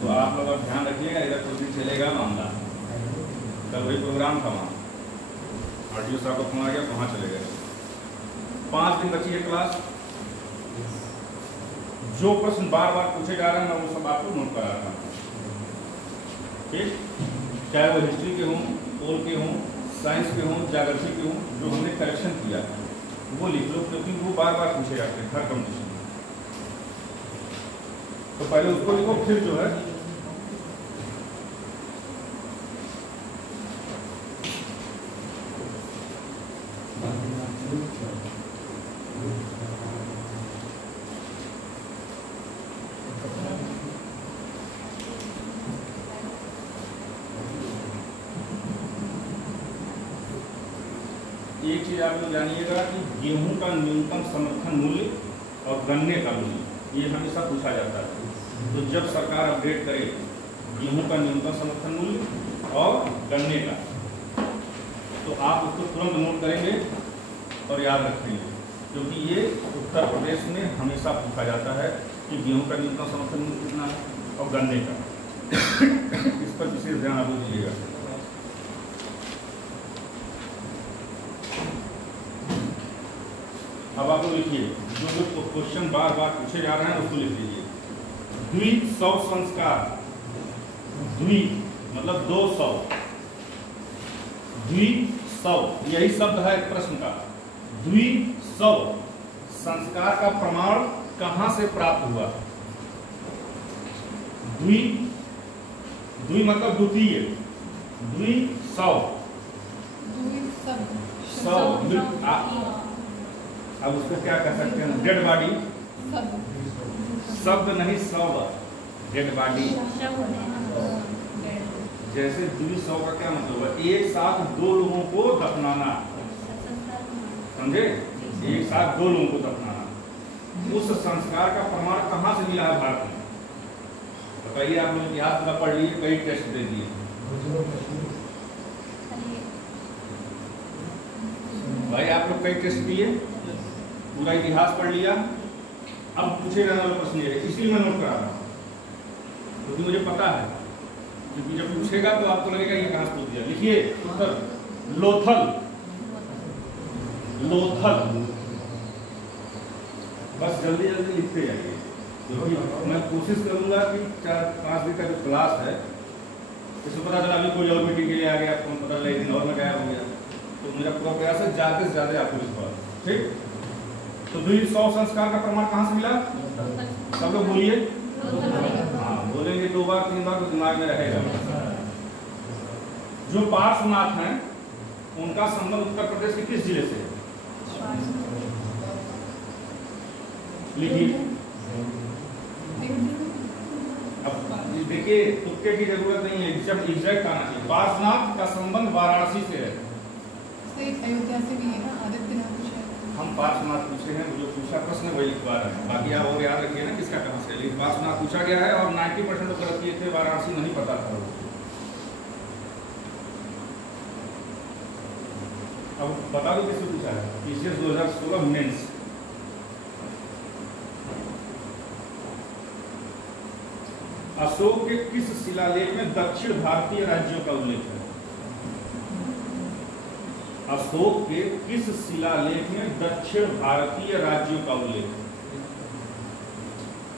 तो आप लोग अब ध्यान रखिएगा, इधर कुछ भी चलेगा मामला। कल वही प्रोग्राम था वहाँ, RDO साहब को फोन आ गया तो वहाँ चले गए। 5 दिन बची है क्लास। जो प्रश्न बार बार पूछे जा रहे हैं मैं वो सब आपको नोट करा रहा हूँ, ठीक? चाहे वो हिस्ट्री के हों, पोल के हों, साइंस के हों, ज्योग्राफी के हों, जो हमने करेक्शन किया वो लिख लो, क्योंकि वो बार बार पूछे जाते हैं हर कंडीशन में। तो पहले उसको लिखो, फिर जो है एक चीज आप लोग जानिएगा कि गेहूं का न्यूनतम समर्थन मूल्य और गन्ने का मूल्य ये हमेशा पूछा जाता है। तो जब सरकार अपडेट करे गेहूं का न्यूनतम समर्थन मूल्य और गन्ने का, तो आप उसको तुरंत नोट करेंगे और याद रखेंगे, क्योंकि ये उत्तर प्रदेश में हमेशा पूछा जाता है कि गेहूं का न्यूनतम समर्थन मूल्य कितना है और गन्ने का। इस पर विशेष ध्यान आप दीजिएगा। अब आप लोग लिखिए, जो क्वेश्चन बार बार पूछे जा रहे हैं उसको लिख लीजिए। द्विसौ संस्कार, द्वि मतलब 200, द्विसौ यही शब्द है प्रश्न का। द्विसौ संस्कार का प्रमाण कहां से प्राप्त हुआ? द्वि द्वि मतलब द्वितीय, द्विसौ सौ। अब उसको क्या कह सकते हैं? डेड बॉडी, शब्द नहीं शव, डेड बॉडी। जैसे 200 का क्या मतलब है? एक साथ 2 लोगों को दफनाना, समझे? एक साथ 2 लोगों को दफनाना। उस संस्कार का प्रमाण कहाँ से मिला है भारत में? बताइए। आप लोग इतिहास का पढ़ लिए, कई टेस्ट दे दिए, भाई आप लोग कई टेस्ट दिए, पूरा इतिहास पढ़ लिया। अब पूछे जाने वाला प्रश्न ये है, इसलिए मैं नोट करा रहा हूँ क्योंकि मुझे पता है, क्योंकि जब पूछेगा तो आपको लगेगा ये कहाँ से पूछ दिया। लिखिए उत्तर, लोथल। लोथल, बस जल्दी जल्दी लिखते जाइए, क्योंकि मैं कोशिश करूंगा कि 4-5 दिन का जो क्लास है इसमें पता चला अभी कोई और मीटिंग के लिए आ गया, आपको पता चला एक दिन और में गायब हो गया। तो मेरा पूरा प्रयास है ज़्यादा से ज़्यादा आपको लिखवा, ठीक? तो 200 संस्कार का प्रमाण कहाँ से मिला? सब लोग बोलिए। हाँ, बोलेंगे 2 बार 3 बार तो दिमाग में रहेगा। जो पार्श्वनाथ हैं उनका संबंध उत्तर प्रदेश के किस जिले से? लिखिए। अब देखिए, तुक्के की जरूरत नहीं है, जब एग्जैक्ट आना चाहिए। पार्श्वनाथ का संबंध वाराणसी से है। अयोध्या से भी है ना, आदित्यनाथ। हम पार्श्वनाथ पूछे हैं, जो पूछा प्रश्न वही लिखवा रहे हैं, बाकी आप और याद रखिए ना किसका कहाँ से। लेकिन पार्श्वनाथ पूछा गया है और 90% लोग गलत किए थे, वाराणसी नहीं पता था। अब बता दो किससे पूछा है? PCS 2016 mains. अशोक के किस शिलालेख में दक्षिण भारतीय राज्यों का उल्लेख है? अशोक के किस शिलालेख में दक्षिण भारतीय राज्यों का उल्लेख है?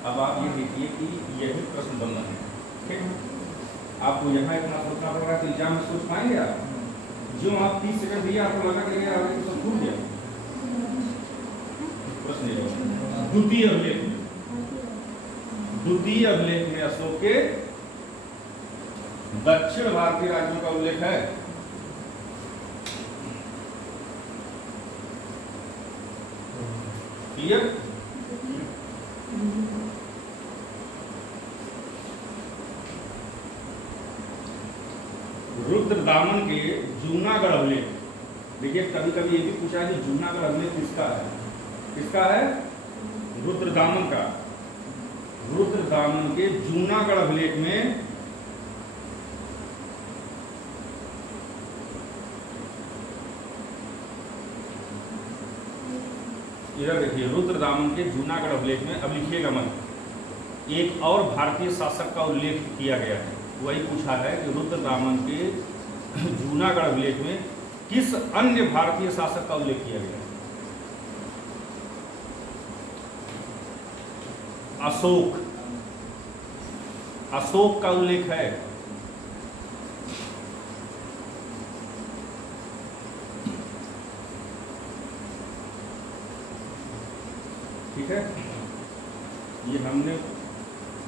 अब आप ये देखिए कि यही प्रश्न बनना है, ठीक है? आपको यहाँ इतना सोचना पड़ रहा है कि एग्जाम में सोच पाएंगे आप? जो आप 30 सेकंड दिए आपको लगा कि आगे तो भूल गया प्रश्न। द्वितीय अभिलेख में, द्वितीय अभिलेख में अशोक के दक्षिण भारतीय राज्यों का उल्लेख है। क्लियर? रुद्रदामन के जूनागढ़ अभिलेख। देखिए कभी कभी ये भी पूछा है कि जूनागढ़ अभिलेख किसका है? किसका है? रुद्रदामन का। रुद्रदामन के जूनागढ़ अभिलेख में इधर देखिए, रुद्रदामन के जूनागढ़ अभिलेख में, अब लिखिएगा मत, एक और भारतीय शासक का उल्लेख किया गया है। वही पूछा है कि रुद्रदामन के जूनागढ़ अभिलेख में किस अन्य भारतीय शासक का उल्लेख किया गया है? अशोक, अशोक का उल्लेख है। ठीक है, ये हमने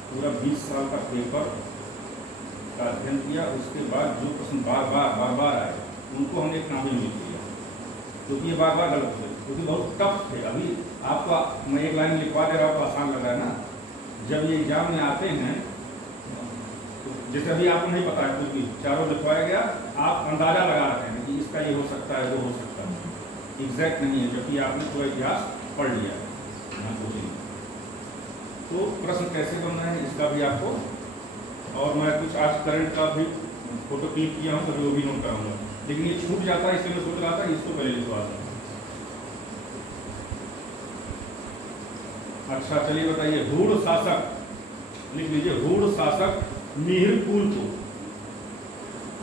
पूरा 20 साल का पेपर का अध्ययन किया। उसके बाद जो प्रश्न बार बार आए उनको हमने एक नाम में किया, क्योंकि ये बार गलत थे, क्योंकि बहुत टफ थे। अभी आपको मैं एक लाइन लिखवा दे रहा हूँ, आसान लग रहा है ना। जब ये एग्जाम में आते हैं तो जैसे अभी आपको नहीं पता है, क्योंकि चारों लिखवाया गया, आप अंदाजा लगा रहे हैं कि इसका ये हो सकता है, वो हो सकता है, एग्जैक्ट नहीं है, जबकि आपने पूरा इतिहास पढ़ लिया है। तो प्रश्न कैसे बनना है इसका भी आपको, और मैं कुछ आज करंट का भी फोटो क्लिक किया हूँ, कभी वो भी नोट कराऊंगा, लेकिन ये छूट जाता है, इसलिए मैं सोच रहा था इसको पहले लिखवा दूँ। अच्छा चलिए बताइए, हूण शासक, लिख लीजिए, हूण शासक मिहिरकुल को,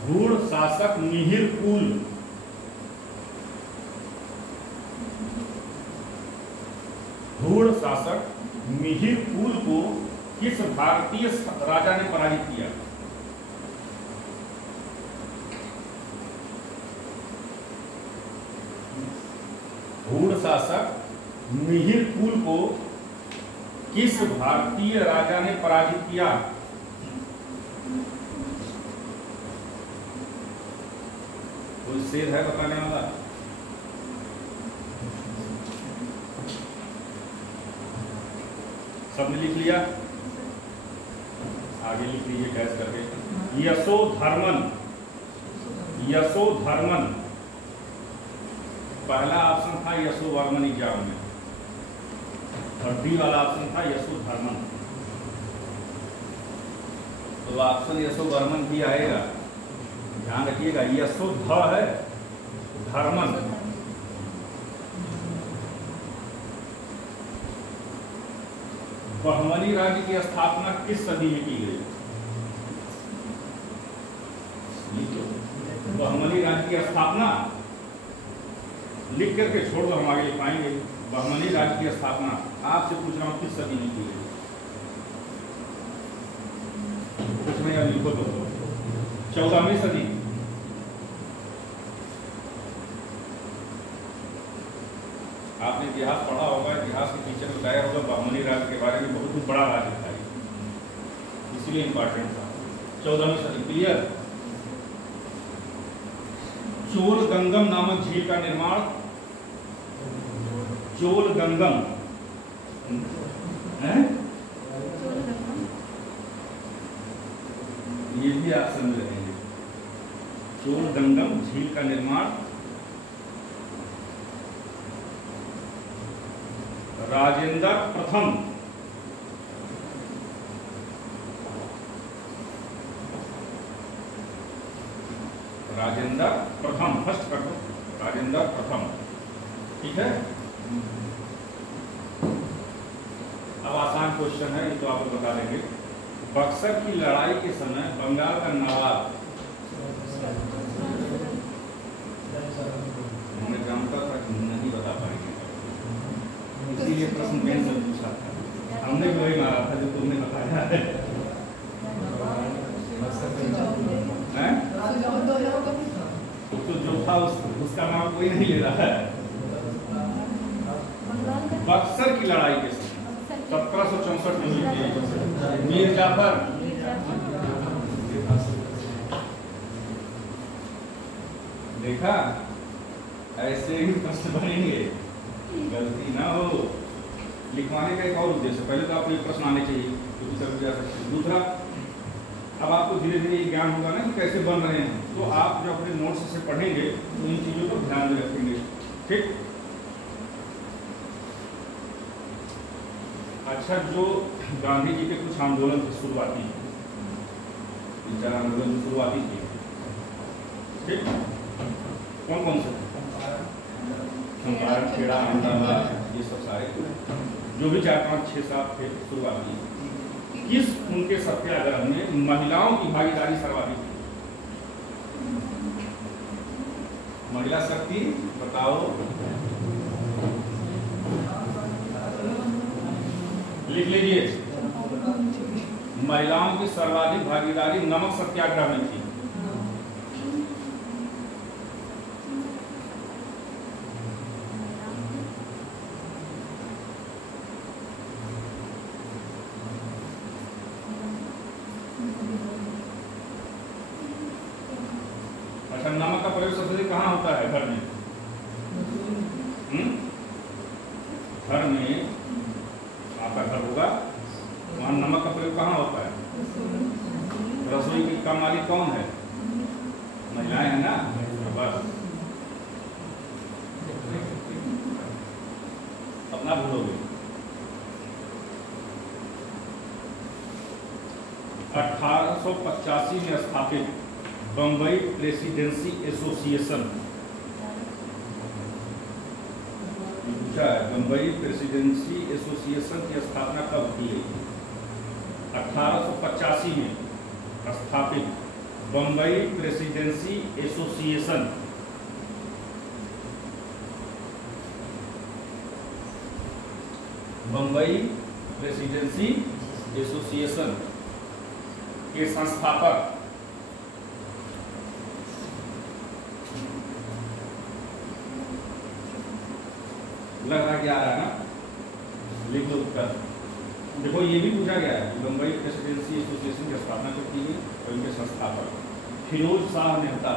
हूण शासक मिहिरकुल, हूण शासक मिहिरकुल को किस भारतीय राजा ने पराजित किया? हूण शासक मिहिरकुल को किस भारतीय राजा ने पराजित किया? कोई शेर है बताने वाला? सबने लिख लिया? आगे लिख लीजिए गैस करके। यशोधर्मन, यशोधर्मन, पहला ऑप्शन था यशोवर्मन एग्जाम में, और डी वाला ऑप्शन था यशोधर्मन। तो ऑप्शन यशोवर्मन भी आएगा, ध्यान रखिएगा। यशोध है, धर्मन। बहमनी राज्य की स्थापना किस सदी में की गई? बहमनी राज्य की स्थापना लिख करके छोड़ दो, हम आगे लिख पाएंगे। बहमनी राज्य की स्थापना आपसे पूछ रहा हूं किस सदी में की गई? कुछ नहीं, अब लिखो तो 14वीं सदी। आपने इतिहास पढ़ा होगा, इतिहास के टीचर बताया होगा, बहमनी राज्य के बारे में बहुत ही बड़ा राज्य था, इसलिए इंपॉर्टेंट था। 14वीं सदी, क्लियर। चोल गंगम नामक झील का निर्माण, चोल गंगम है, ये भी ऑप्शन में रहेंगे। चोल गंगम झील का निर्माण राजेंद्र प्रथम, राजेंद्र प्रथम, फर्स्ट कर दो, राजेंद्र प्रथम। ठीक है, अब आसान क्वेश्चन है, ये तो आपको बता देंगे। बक्सर की लड़ाई के समय बंगाल का नवाब, मैं जानता था कि नहीं बता पाएंगे, इसीलिए प्रश्न मेन से पूछा था। हमने भी वही मारा था जो तुमने बताया है। तो जो था उसका नाम कोई नहीं ले रहा है। बक्सर की लड़ाई के समय 1764 में हुई थी। मीर जाफर, देखा, ऐसे ही प्रश्न बनेंगे, गलती ना हो। लिखवाने का एक और उद्देश्य, पहले तो आपको एक प्रश्न आने चाहिए, क्योंकि सब जा सकते हैं। दूसरा, अब आपको धीरे धीरे ये ज्ञान होगा ना कि कैसे बन रहे हैं, तो आप जब अपने नोट्स से पढ़ेंगे तो इन चीज़ों पर ध्यान में रखेंगे। ठीक। अच्छा, जो गांधी जी के कुछ आंदोलन थे शुरुआती, विचार आंदोलन शुरुआती थे, ठीक, कौन कौन से? चंपारण, खेड़ा, अहमदाबाद, ये सब सारे जो भी 4, 5, 6, 7 थे शुरुआती, किस उनके सत्याग्रह में महिलाओं की भागीदारी सर्वाधिक थी? महिला शक्ति बताओ। लिख लीजिए, महिलाओं की सर्वाधिक भागीदारी नमक सत्याग्रह में थी। अच्छा, नमक का प्रयोग सबसे अधिक कहाँ होता है? घर में। घर में आपका घर होगा, वहाँ नमक का प्रयोग कहाँ होता है? रसोई का मालिक कौन है? महिलाएं हैं ना। बस अपना भूलोगे। 1885 में स्थापित बम्बई प्रेसिडेंसी एसोसिएशन, पूछा है बम्बई प्रेसिडेंसी एसोसिएशन की स्थापना कब की गई? 1885 में स्थापित Bombay presidency association. Bombay presidency association के संस्थापक लग रहा क्या आ रहा है ना? लिख लो उत्तर। देखो ये भी पूछा गया है कि बम्बई प्रेसिडेंसी एसोसिएशन की स्थापना कब की गई और इनके संस्थापक फिरोज शाह मेहता।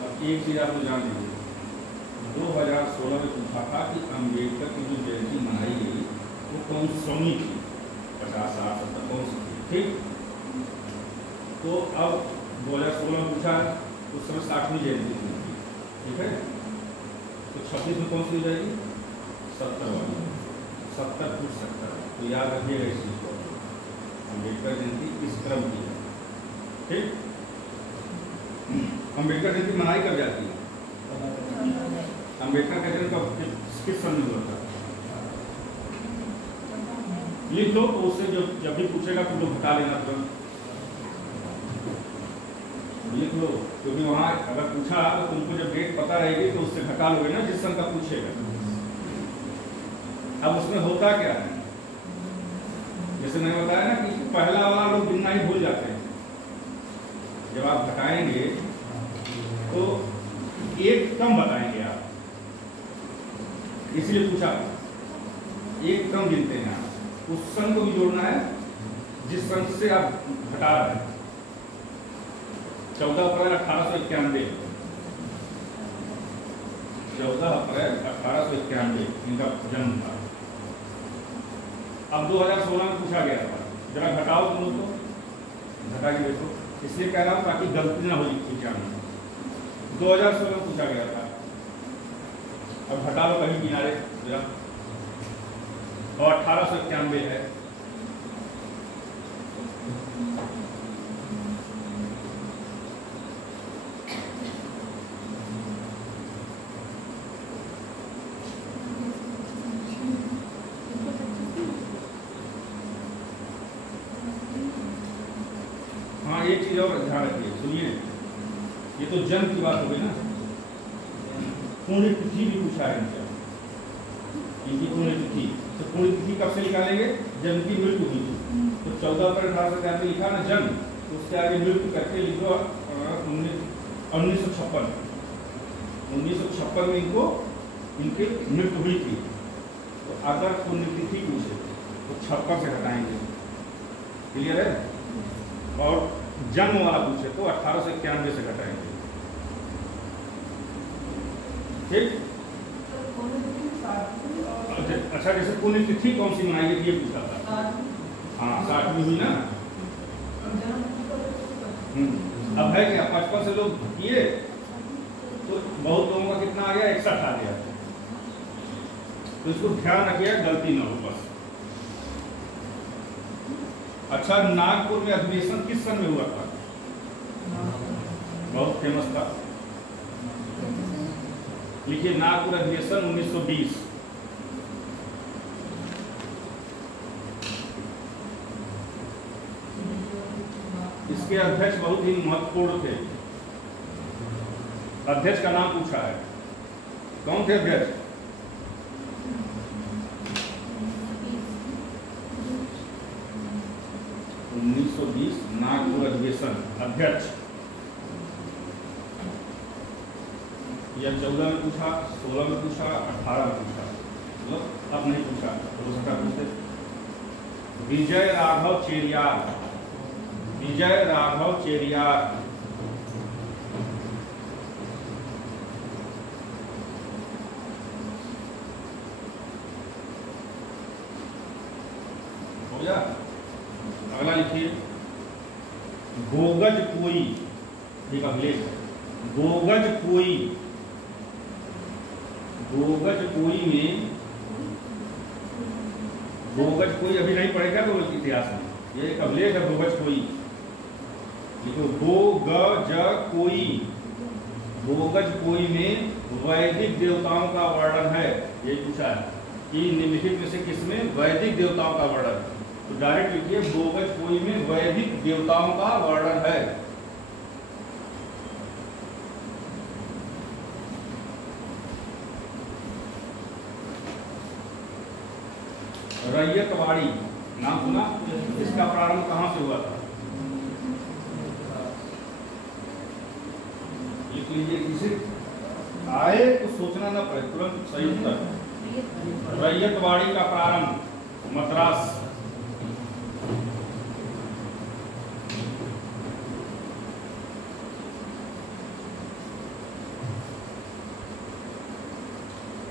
अब एक चीज आप जान लीजिए, 2016 में पूछा था कि अम्बेडकर की जो जयंती मनाई गई वो कौन सी थी? 50, 60, 70 कौन सी थी? ठीक। तो अब 2016 में पूछा है, उस समय 60वीं जयंती थी। ठीक है, तो 26 में कौन सी हो जाएगी? 70 वाली। 70 कुछ 70। तो याद रखिएगा इस चीज को, अम्बेडकर जयंती इस क्रम की है। ठीक। अम्बेडकर जयंती मनाई कब जाती है? अम्बेडकर का जन्म कब किस सन में हुआ था? लिख लो, तो उससे जब भी पूछेगा तो लोग हटा लेना तुरंत। लिख लो, क्योंकि वहां अगर पूछा तो तुमको जब डेट पता रहेगी तो उससे घटा लोगे ना जिस सन का पूछेगा। अब उसमें होता क्या है, जैसे मैंने बताया ना कि पहला वाला लोग गिनना ही भूल जाते हैं। जब आप घटाएंगे तो एक कम बताएंगे आप, इसलिए पूछा। एक कम गिनते हैं आप, उस सन को भी जोड़ना है जिस सन से आप घटा रहे हैं। 14 अप्रैल 1891, 14 अप्रैल 1891 इनका जन्म था। अब 2016 में पूछा गया था, जरा घटाओ तुम लोग, तो घटा के देखो। इसलिए कह रहा हूं ताकि गलती ना हो एग्जाम में। 2016 में पूछा गया था, अब घटा लो कहीं किनारे जरा, और 1891 है। हाँ, एक चीज और ध्यान रखिए, सुनिए, ये तो जन्म की बात हो गई ना। पुण्यतिथि भी पूछा है इनसे, इनकी पुण्यतिथि। तो पुण्यतिथि कब से निकालेंगे? जब इनकी मृत्यु हुई थी। तो 14 अप्रैल 1891 लिखा ना जन्म, तो उसके आगे मृत्यु करके लिखो 1956। 1956 में इनको इनकी मृत्यु हुई थी। तो अगर पुण्यतिथि पूछे तो 56 से हटाएंगे। क्लियर है? और जन्म वाला पूछे तो 1891 से घटाएंगे। ठीक। अच्छा, जैसे पुण्यतिथि कौन सी मनाई गई ये पूछा था। हाँ, 60वीं हुई ना। अब है क्या, 55 से लोग किए तो बहुत लोगों का कितना आ गया? 61 आ गया। तो इसको ध्यान रखिए, गलती ना हो बस। अच्छा, नागपुर में अधिवेशन किस सन में हुआ था? बहुत फेमस था। लिखिए नागपुर अधिवेशन 1920। इसके अध्यक्ष बहुत ही महत्वपूर्ण थे। अध्यक्ष का नाम पूछा है, कौन थे अध्यक्ष? नागपुर अधिवेशन अध्यक्ष या 14 में पूछा, 16 में पूछा, 18 में पूछा, मतलब अब नहीं पूछा तो हो सकता पूछते। विजय राघव चेरियार, विजय राघव चेरियार। हो गया। अगला लिखिए गोगज कोई, एक अभिलेख है। गोगज कोई, गोगज कोई में, गोगज कोई अभी नहीं पढ़ेगा तो इतिहास में, ये एक अभिलेख है गोगज कोई। लिखो गोगज कोई, गोगज कोई में वैदिक देवताओं का वर्णन है। ये पूछा है कि निम्नलिखित में से किसमें वैदिक देवताओं का वर्णन, तो डायरेक्ट लिखिए गोगज कोई में वैदिक देवताओं का वर्णन है। रैयतवाड़ी नाम सुना, इसका प्रारंभ कहां से हुआ था? लिख लीजिए, किसी आए तो सोचना ना पड़े, तुरंत सही उत्तर। रैयतवाड़ी का प्रारंभ मद्रास।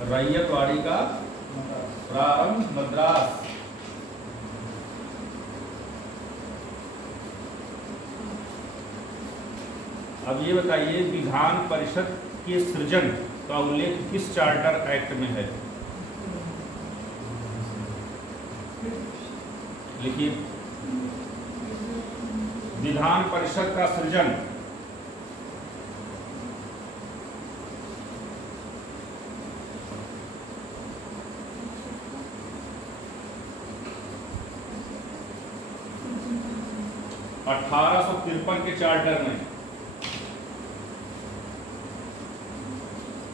रैयतवाड़ी का प्रारंभ मद्रास। अब ये बताइए विधान परिषद के सृजन का उल्लेख किस चार्टर एक्ट में है? लिखिए विधान परिषद का सृजन के चार्टर में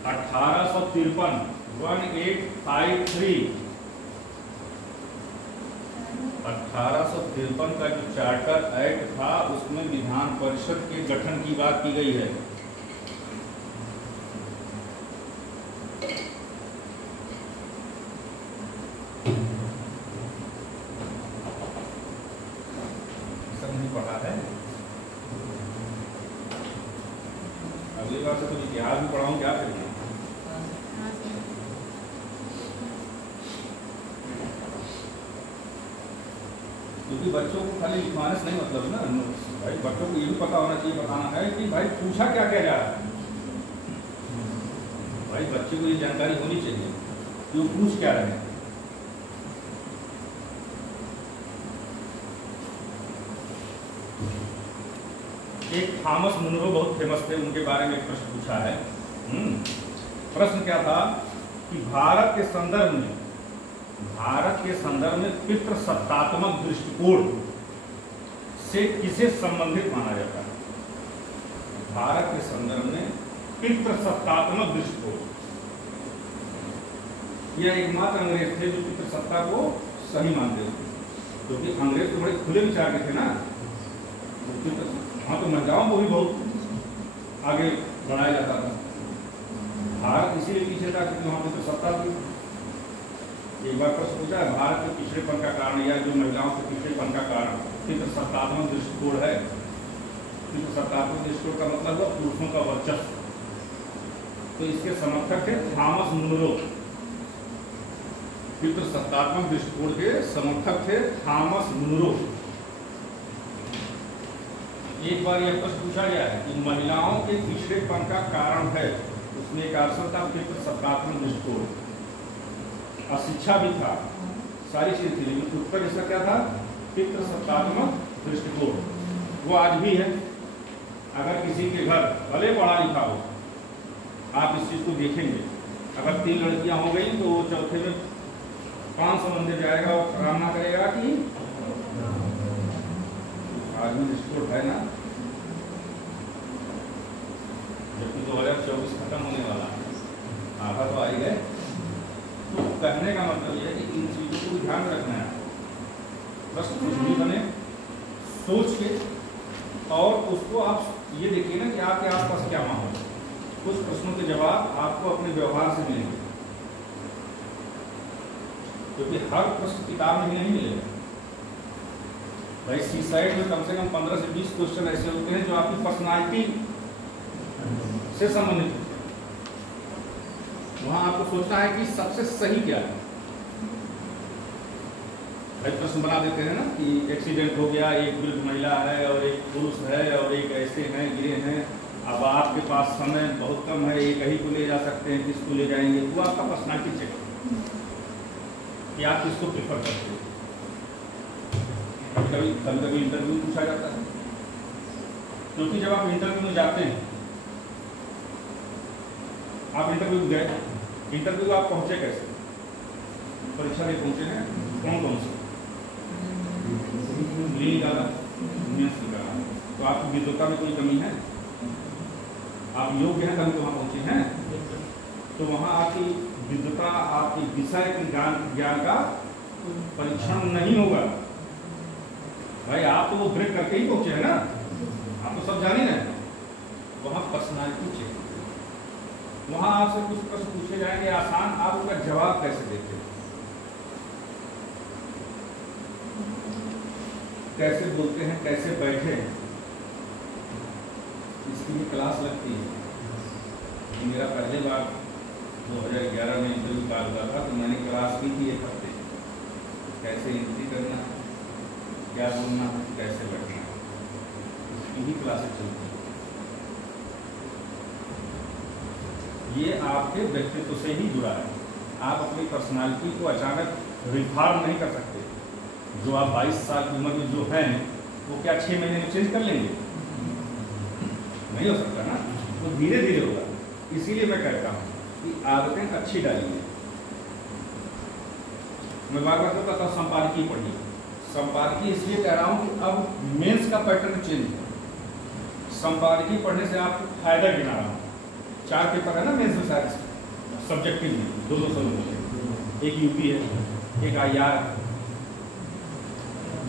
1853 1853 का जो चार्टर एक्ट था उसमें विधान परिषद के गठन की बात की गई है। सब नहीं पढ़ा है, अगली बार से तो इतिहास भी पढ़ाऊं क्या करेंगे? क्योंकि बच्चों को खाली लिखवाने से नहीं मतलब ना भाई, बच्चों को ये भी पता होना चाहिए, बताना है कि भाई पूछा क्या क्या जा रहा है। भाई बच्चे को ये जानकारी होनी चाहिए कि वो पूछ क्या रहे हैं। एक थॉमस मुनरो बहुत फेमस थे, उनके बारे में एक प्रश्न पूछा है। प्रश्न क्या था कि भारत के संदर्भ में पितृसत्तात्मक दृष्टिकोण से किसे संबंधित माना जाता है? भारत के संदर्भ में पितृसत्तात्मक दृष्टिकोण, यह एकमात्र अंग्रेज थे जो पितृसत्ता को सही मानते थे, क्योंकि अंग्रेज तो बड़े खुले विचार के थे ना। वहाँ तो महिलाओं को भी बहुत आगे बढ़ाया जाता था। भारत इसीलिए पीछे था क्योंकि वहाँ पितृसत्ता थी। एक बार प्रश्न पूछा है भारत के पिछड़ेपन का कारण या जो महिलाओं के पिछड़ेपन का कारण पितृसत्तात्मक दृष्टिकोण है। पितृसत्तात्मक दृष्टिकोण का मतलब है पुरुषों का वर्चस्व। तो इसके समर्थक थे थॉमस मुनरो। पितृसत्तात्मक दृष्टिकोण के समर्थक थे थॉमस मुनरो। एक बार यह प्रश्न पूछा गया है कि महिलाओं के पिछड़ेपन का कारण है, उसमें एक आंसर था पितृसत्तात्मक दृष्टिकोण। अशिक्षा भी था, सारी चीज थी, लेकिन उत्तर इसका क्या था? पितृसत्तात्मक दृष्टिकोण। वो आज भी है, अगर किसी के घर भले पढ़ा लिखा हो, आप इस चीज़ को देखेंगे, अगर 3 लड़कियां हो गई तो वो चौथे में 500 मंदिर जाएगा और कामना करेगा कि आदमी डिस्कोट है ना, जबकि 2024 खत्म होने वाला है, आभा तो आई गए। तो कहने का मतलब यह है कि इन चीज़ों को ध्यान में रखना है, बस कुछ भी बने सोच के, और उसको आप ये देखिए ना कि आपके आसपास क्या माहौल है। कुछ प्रश्नों के जवाब आपको अपने व्यवहार से मिलेंगे, क्योंकि हर प्रश्न किताब में नहीं मिलेगा भाई। सीसाइड में कम से कम 15 से 20 क्वेश्चन ऐसे होते हैं जो आपकी पर्सनालिटी से संबंधित होते हैं। वहां आपको सोचना है कि सबसे सही क्या है। भाई प्रश्न बना देते हैं ना कि एक्सीडेंट हो गया, एक वृद्ध महिला है और एक पुरुष है और एक ऐसे हैं गिरे हैं, अब आपके पास समय बहुत कम है, एक ही को ले जा सकते हैं, किसको ले जाएंगे। वो आपका पर्सनालिटी चेक कि आप किसको प्रेफर करते हैं। कभी कभी इंटरव्यू पूछा जाता है, क्योंकि जब आप इंटरव्यू में जाते हैं, आप इंटरव्यू गए, इंटरव्यू आप पहुंचे कैसे, परीक्षा में पहुंचे हैं कौन कौन से निकाला, तो आपकी विद्वता में कोई कमी है, आप योग्य हैं तभी तो वहाँ पहुंचे हैं। तो वहाँ आपकी विद्वता, आपकी विषय के ज्ञान का परीक्षण नहीं होगा भाई। आप तो वो ब्रेक करके ही पहुंचे हैं ना, आप तो सब जाने हैं। वहाँ पर्सनालिटी चेक, वहाँ आपसे कुछ प्रश्न पूछे जाएंगे आसान, आप उनका जवाब कैसे देते हैं, कैसे बोलते हैं, कैसे बैठे हैं, इसकी भी क्लास लगती है। मेरा पहले बार 2011 में इंटरव्यू का हुआ था, तो मैंने क्लास की थी 1 हफ्ते, कैसे एंट्री करना, क्या बोलना, कैसे बैठना, इसकी भी क्लासेस चलती है। ये आपके व्यक्तित्व से ही जुड़ा है। आप अपनी पर्सनालिटी को अचानक रिफॉर्म नहीं कर सकते। जो आप 22 साल की उम्र में जो हैं वो क्या 6 महीने में चेंज कर लेंगे? नहीं हो सकता ना, वो धीरे धीरे होगा। इसीलिए मैं कहता हूँ कि आदतें अच्छी डालिए। मैं बार बार कहता था संपादकीय पढ़िए। संपादकीय इसलिए कह रहा हूँ कि अब मेंस का पैटर्न चेंज है। संपादकीय पढ़ने से आपको फायदा गिना रहा हूँ। 4 पेपर है ना मेंस में, शायद सब्जेक्टिव में 2-2 सवाल, एक यूपी है, एक IR।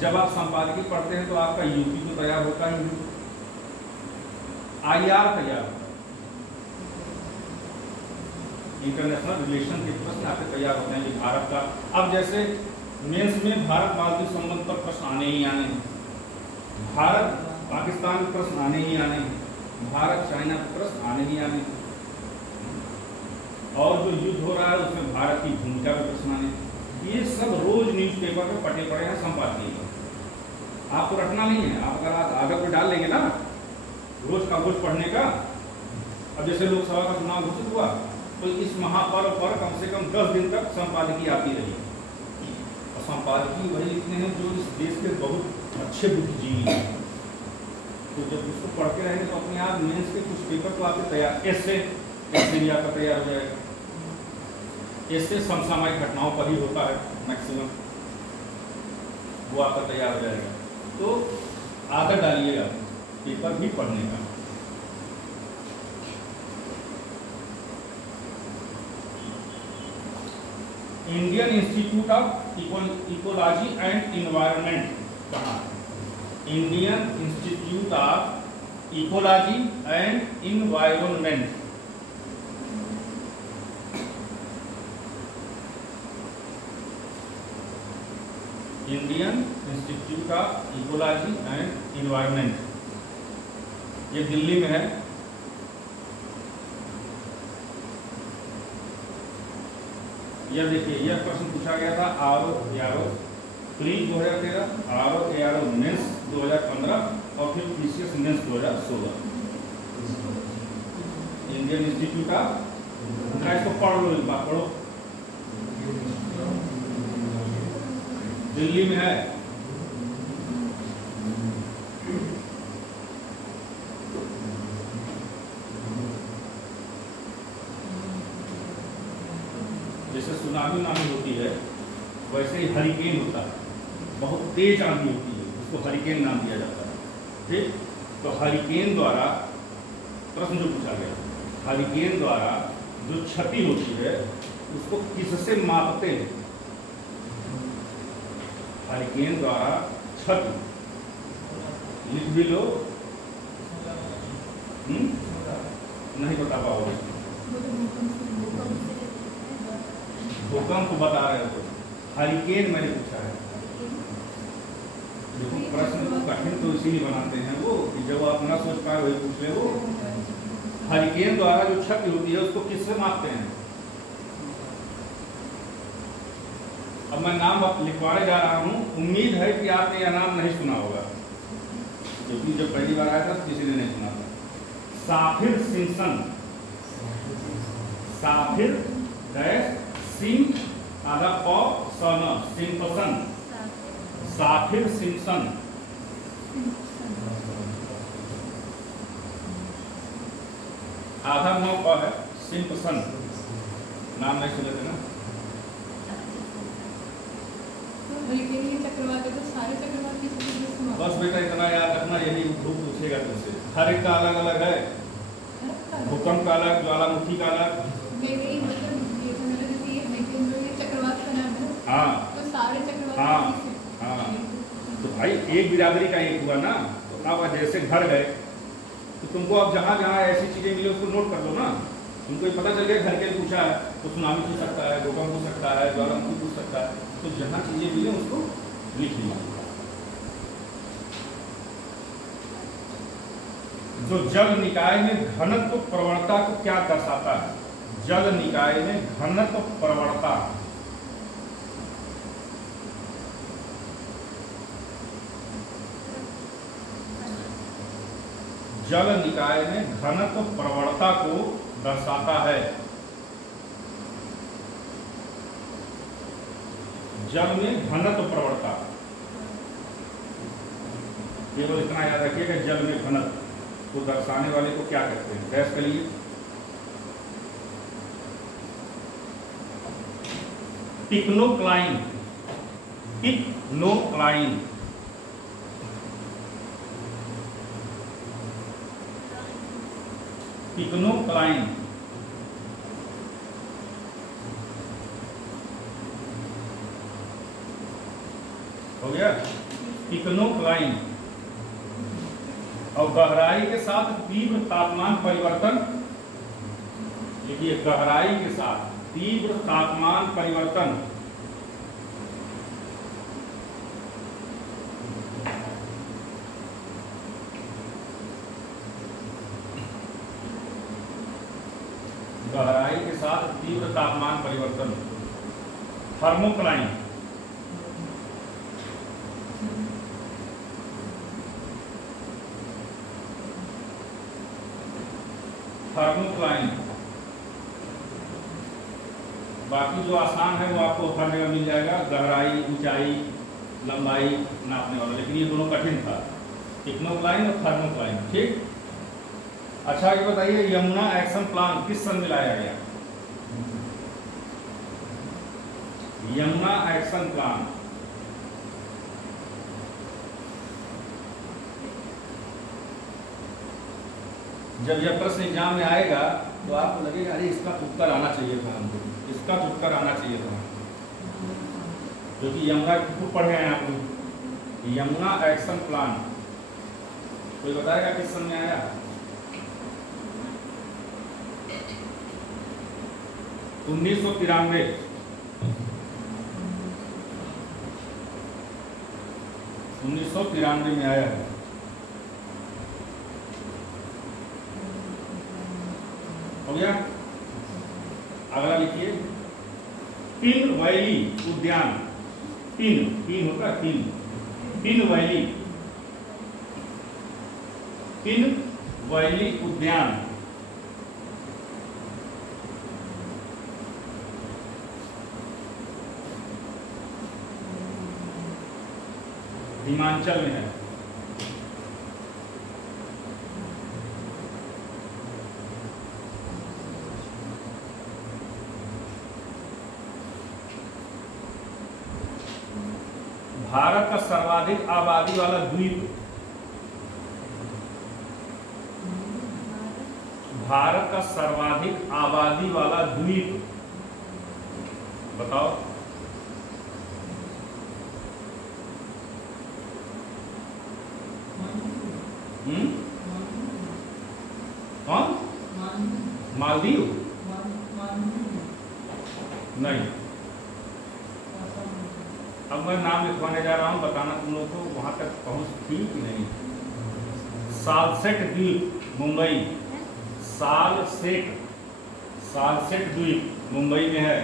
जब आप संपादकीय पढ़ते हैं तो आपका यूपी तो तैयार होता ही है, IR तैयार होता है, इंटरनेशनल रिलेशन के प्रश्न आपके तैयार होते हैं कि भारत का। अब जैसे मेंस में भारत मालदीव संबंध पर प्रश्न आने ही आने, भारत पाकिस्तान के प्रश्न आने ही आने, भारत चाइना के प्रश्न आने ही आने, और जो युद्ध हो रहा है उसमें भारत की भूमिका में प्रश्न आने। ये सब रोज न्यूज़पेपर में पटे पड़े हैं संपादकीय। आपको रखना नहीं है, आप अगर आप आदत में डाल लेंगे ना रोज का रोज पढ़ने का। अब जैसे लोकसभा का चुनाव घोषित हुआ तो इस महापर्व पर कम से कम 10 दिन तक संपादकीय आती रही। और संपादकीय वही लिखते हैं जो इस देश के बहुत अच्छे बुद्धिजीवी हैं। तो जब उसको पढ़ते रहेंगे तो अपने आप मेंस के कुछ पेपर तो आपके तैयार, ऐसे भी आपका तैयार हो जाएगा। इससे समसामयिक घटनाओं पर ही होता है मैक्सिमम, वो आपका तैयार हो जाएगा। तो आदत डालिएगा पेपर भी पढ़ने का। Indian institute of Ecology and Environment कहाँ? Indian institute of Ecology and Environment, Indian institute of Ecology and Environment, ये दिल्ली में है। यह देखिए, यह प्रश्न पूछा गया था RO प्री 2013, RO मेंस 2015 और फिर PCS mains 2016। Indian institute of, इसको पढ़ लो, एक बार पढ़ो, दिल्ली में है। जैसे सुनामी होती है वैसे ही हरिकेन होता है, बहुत तेज आंधी होती है, उसको हरिकेन नाम दिया जाता है। ठीक, तो हरिकेन द्वारा प्रश्न जो पूछा गया, हरिकेन द्वारा जो क्षति होती है उसको किससे मापते हैं? हरिकेन द्वारा क्षति लिख भी लो, नहीं बता पाओगे। भूकंप बता रहे हो, हरिकेन मैंने पूछा है। देखो प्रश्न को कठिन तो इसीलिए बनाते हैं वो कि जब आप ना सोच पाए वही पूछ ले। वो हरिकेन द्वारा जो क्षति होती है उसको किससे मापते हैं? अब मैं नाम लिखवाने जा रहा हूँ, उम्मीद है कि आपने यह नाम नहीं सुना होगा, क्योंकि जब पहली बार आया था तो किसी ने नहीं सुना था। साफिर सिम्पसन, साफिर सिम आधा प सन सिम्पसन, साफिर सिम्पसन। आधा नौ प है, सिम्पसन। नाम नहीं सुने थे ना? चक्रवात है तो सारे चक्रवात की बस बेटा इतना याद रखना, यही ग्रुप पूछेगा तुमसे। हर एक का अलग अलग है, भूकंप का अलग, ज्वालामुखी का अलग। चक्रवात का नाम है। हाँ तो सारे चक्रवात। हाँ हाँ, तो भाई एक बिरादरी का एक हुआ ना। तो अब जैसे घर गए तो तुमको अब जहाँ जहाँ ऐसी चीजें मिली उसको नोट कर लो ना। तुमको ये पता चल गया घर के पूछा है तो सुनामी पूछ सकता है, भूकंप पूछ सकता है, ज्वालामुखी पूछ सकता है, तो जहाँ चीजें मिले उसको लिख लिया। जो जल निकाय में घनत्व प्रवणता को क्या दर्शाता है? जल निकाय में घनत्व प्रवणता, जल निकाय में घनत्व प्रवणता को दर्शाता है। जल में घनत्व प्रवणता, केवल इतना याद रखिएगा, जल में घनत्व को दर्शाने वाले को क्या कहते हैं? गैस के लिए पिक्नोक्लाइन, पिक्नोक्लाइन, पिक्नोक्लाइन। हो गया पिक्नोक्लाइन। और गहराई के साथ तीव्र तापमान परिवर्तन, देखिए गहराई के साथ तीव्र तापमान परिवर्तन, गहराई के साथ तीव्र तापमान परिवर्तन, थर्मोक्लाइन। थर्मोक्लाइन। बाकी जो आसान है वो आपको हर जगह मिल जाएगा, गहराई, ऊंचाई, लंबाई नापने वाला, लेकिन ये दोनों कठिन था, पिक्नोक्लाइन और थर्मोक्लाइन। ठीक, अच्छा ये बताइए यमुना एक्शन प्लान किस सन में लाया गया? यमुना एक्शन प्लान जब यह प्रश्न एग्जाम में आएगा तो आपको लगेगा अरे इसका उत्तर आना चाहिए था, हमको इसका उत्तर आना चाहिए था, क्योंकि यमुना खूब पढ़े हैं आप लोग। यमुना एक्शन प्लान कोई बताएगा किस सन में आया? 1993, 1993 में आया है। हो गया, अगला लिखिए पिन वैली उद्यान। पिन, पिन होता है pin, pin valley, pin valley उद्यान हिमाचल में है। भारत का सर्वाधिक आबादी वाला द्वीप, भारत का सर्वाधिक आबादी वाला द्वीप बताओ। कौन? मालदीव? नहीं। अब मैं नाम लिखवाने जा रहा हूं, बताना तुम लोग को वहां तक पहुंच थी कि नहीं। सालसेट द्वीप मुंबई, सालसेट, सालसेट द्वीप मुंबई में है।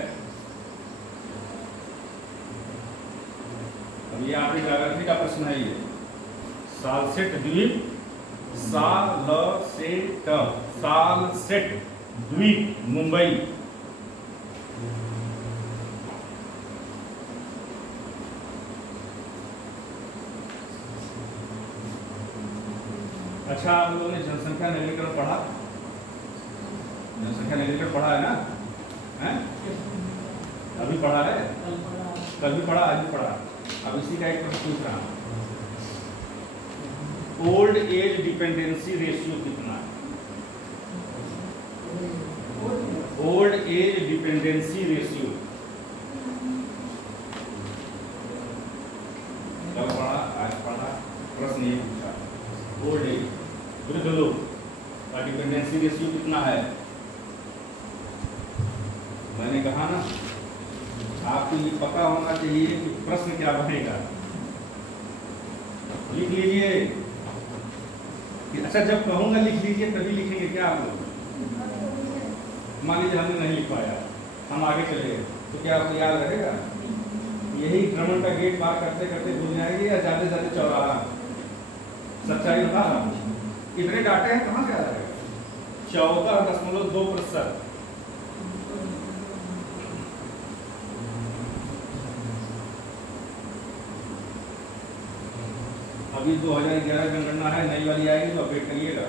अब ये आपकी ज्योग्राफी का प्रश्न है। ये सालसेट द्वीप, सालसेट, सालसेट द्वीप मुंबई। अच्छा, आप लोगों ने जनसंख्या नवीनीकरण पढ़ा? जनसंख्या नवीनीकरण पढ़ा है ना? हैं? अभी पढ़ा है? कल भी पढ़ा, आज भी पढ़ा। अब इसी का एक प्रश्न पूछ रहा हूं। ओल्ड एज डिपेंडेंसी रेशियो कितना है? ओल्ड एज डिपेंडेंसी रेशियो कल पढ़ा, आज पढ़ा, प्रश्न ये पूछा। ओल्ड एज, वृद्ध लोग का डिपेंडेंसी रेशियो कितना है? मैंने कहा ना, आपको ये पता होना चाहिए कि प्रश्न क्या बनेगा। लिख लीजिए। अच्छा, जब कहूंगा लिख लीजिए तभी लिखेंगे क्या आप लोग? मान लीजिए हमने नहीं लिख पाया, हम आगे चले गए, तो क्या आपको याद रहेगा? यही भ्रमण का गेट पार करते करते भूल जाएंगे या जाते जाते चौराहा? सच्चाई बता रहा हूं, इतने डाटे हैं, कहाँ से आ रहे? 14.2%। अभी 2011 जनगणना है, नई वाली आएगी तो अपडेट करिएगा,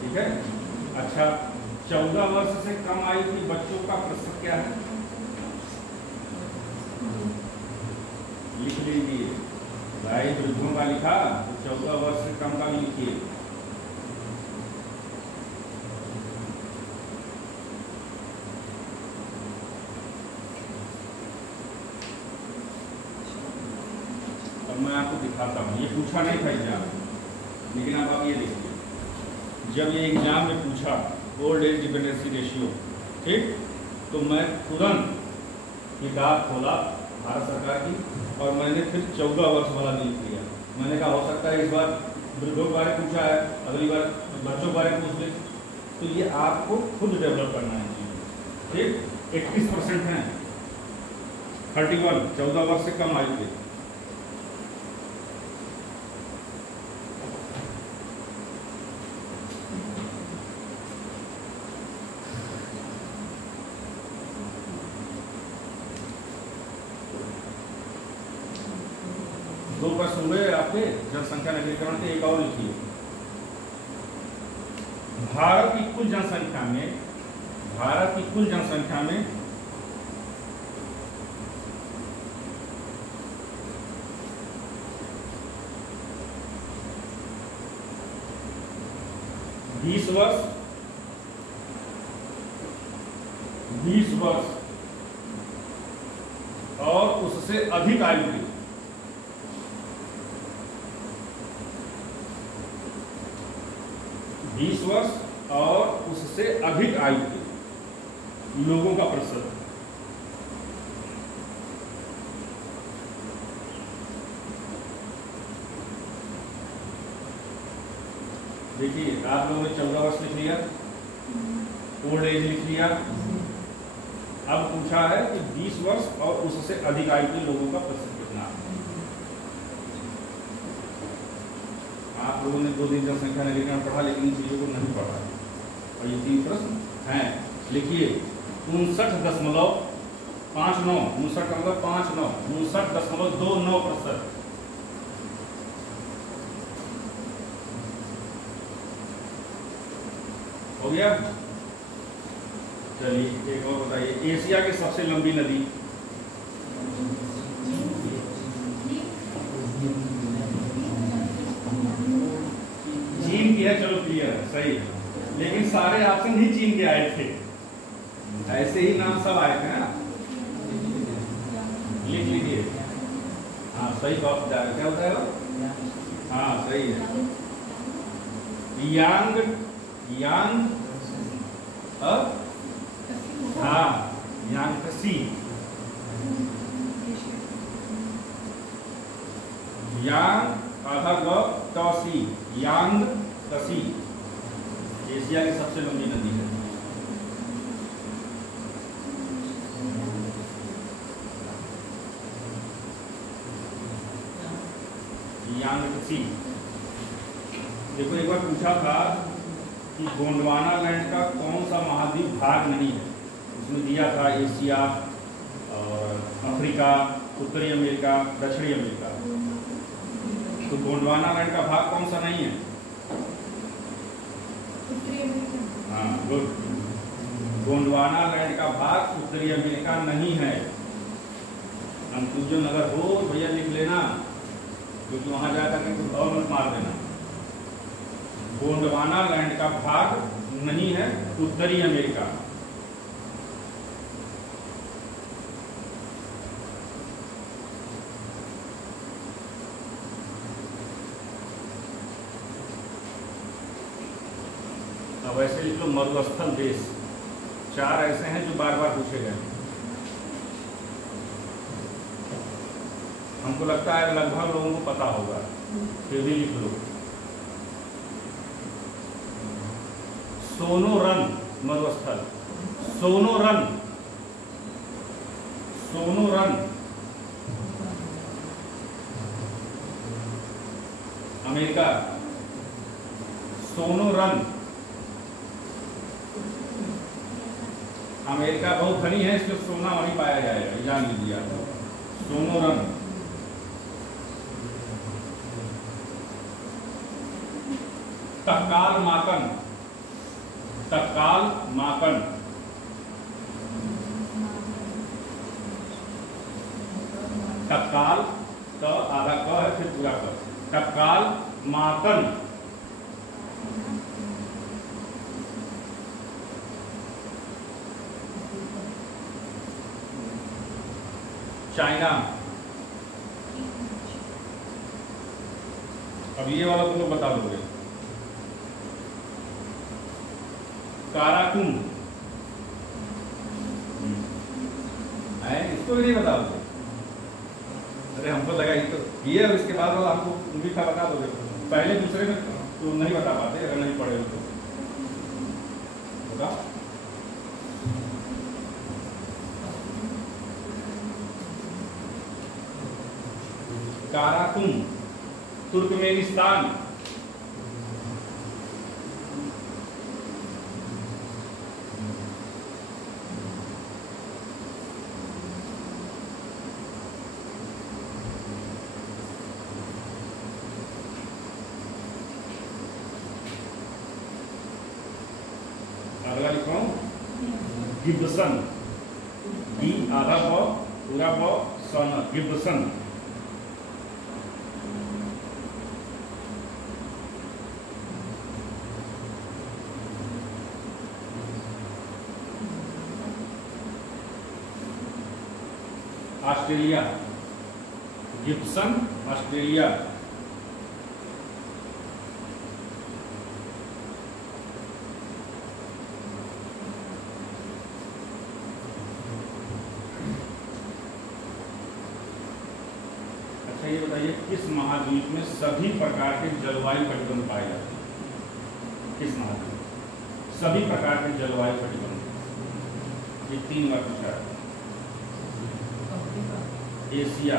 ठीक है? अच्छा, 14 वर्ष से कम आयु के बच्चों का प्रतिशत क्या है? लिख लीजिए भाई, वृद्धों का लिखा तो 14 वर्ष से कम का भी लिखिए। अब मैं आपको दिखाता हूँ, ये पूछा नहीं था एग्जाम, लेकिन आप ये देखिए, जब ये एग्जाम में पूछा ओल्ड एज डिपेंडेंसी रेशियो, ठीक, तो मैं तुरंत किताब खोला भारत सरकार की और मैंने फिर 14 वर्ष वाला लिख लिया। मैंने कहा हो सकता है इस बार वृद्धों के बारे में पूछा है, अगली बार बच्चों के बारे में पूछ ले, तो ये आपको खुद डेवलप करना है चीज़, ठीक। 21% हैं 31, 14 वर्ष से कम आयु के। दो प्रश्न हुए आपके जनसंख्या नवीनीकरण के, एक और लिखिए। भारत की कुल जनसंख्या में, भारत की कुल जनसंख्या में बीस वर्ष और उससे अधिक आयु के, 20 वर्ष और उससे अधिक आयु के लोगों का प्रतिशत। देखिए, आप लोगों ने 14 वर्ष लिख लिया, ओल्ड एज लिख लिया। अब पूछा है कि 20 वर्ष और उससे अधिक आयु के लोगों का प्रतिशत कितना। आप लोगों ने 2 दिन जनसंख्या नवीनीकरण पढ़ा, लेकिन इन चीजों को नहीं पढ़ा, और ये 3 प्रश्न हैं। लिखिए 59.59, 59.29%। हो गया? चलिए एक और बताइए, एशिया की सबसे लंबी नदी। ही है, चलो क्लियर है, सही है, लेकिन सारे ऑप्शन ही चीन के आए थे, ऐसे ही नाम सब आए थे ना, लिख लीजिए। हाँ सही बात जा रहे, क्या होता है वो? हाँ सही है, यांग यांग हाँ यांग कसी, यांग आधा ग तसी, यांग कसी एशिया की सबसे लंबी नदी है। यांगसी। देखो एक बार पूछा था कि गोंडवाना लैंड का कौन सा महाद्वीप भाग नहीं है, उसमें दिया था एशिया और अफ्रीका, उत्तरी अमेरिका, दक्षिणी अमेरिका, तो गोंडवाना लैंड का भाग कौन सा नहीं है? हाँ गुड, गोंडवाना लैंड का भाग उत्तरी अमेरिका नहीं है। कंफ्यूजन अगर हो भैया लिख लेना, क्योंकि वहां जाकर के कुछ और मत मार देना। गोंडवाना लैंड का भाग नहीं है उत्तरी अमेरिका। अब ऐसे लिख लो मरुस्थल देश, चार ऐसे हैं जो बार बार पूछे गए। हमको लगता है लगभग लोगों को पता होगा, फिर भी लिख लो। सोनोरन मरुस्थल, Sonoran, Sonoran America, Sonoran America बहुत घनी है, इसलिए सोना वहीं पाया जाएगा, जान लीजिए आप। सोनोरन तत्काल माकन, तत्काल माकन, तत्काल तो आधा क है फिर पूरा क, तत्काल माकन, चाइना। अब ये वाला तुम लोग बता दोगे, काराकुम है, इसको भी नहीं बता दोगे? अरे हमको लगा ये तो ये, और इसके बाद वाला हमको भी था, बता दोगे। पहले दूसरे में तो नहीं बता पाते अगर नहीं पढ़े तो। बताओ काराकुम, तुर्कमेनिस्तान, अगला लिखो गिब्सन, गी आधा ब पूरा ब सन, गिब्सन, ऑस्ट्रेलिया, गिब्सन ऑस्ट्रेलिया, अच्छा ये बताइए किस महाद्वीप में सभी प्रकार के जलवायु कटिबंध पाए जाते हैं? किस महाद्वीप? सभी प्रकार के जलवायु कटिबंध, ये 3 बार पूछा है। एशिया,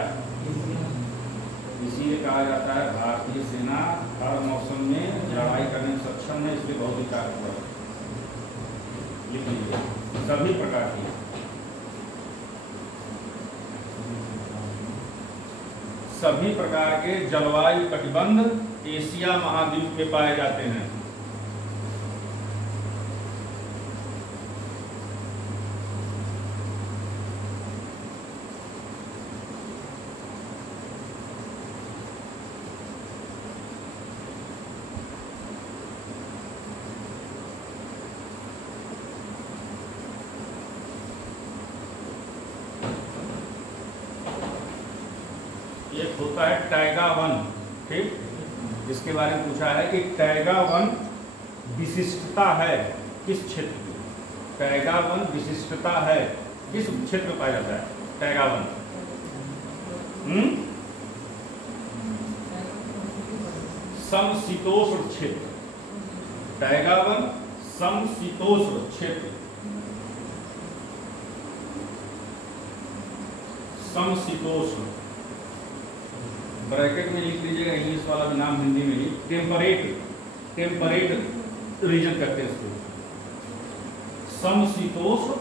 इसीलिए कहा जाता है भारतीय सेना हर मौसम में लड़ाई करने में सक्षम है, इसलिए बहुत ही ताकतवर है। लिख लीजिए सभी प्रकार की, सभी प्रकार के जलवायु कटिबंध एशिया महाद्वीप में पाए जाते हैं। होता है टैगा वन। ठीक, इसके बारे में पूछा है कि टैगा वन विशिष्टता है किस क्षेत्र की। टैगा वन विशिष्टता है किस क्षेत्र में पाया जाता है टैगा वन? समशीतोष्ण क्षेत्र। टैगा वन समशीतोष्ण क्षेत्र। समशीतोष्ण ब्रैकेट में लिख लीजिएगा, इंग्लिश वाला भी नाम हिंदी में लिख, टेम्परेट रीजन कहते हैं इसको। समशीतोष्ण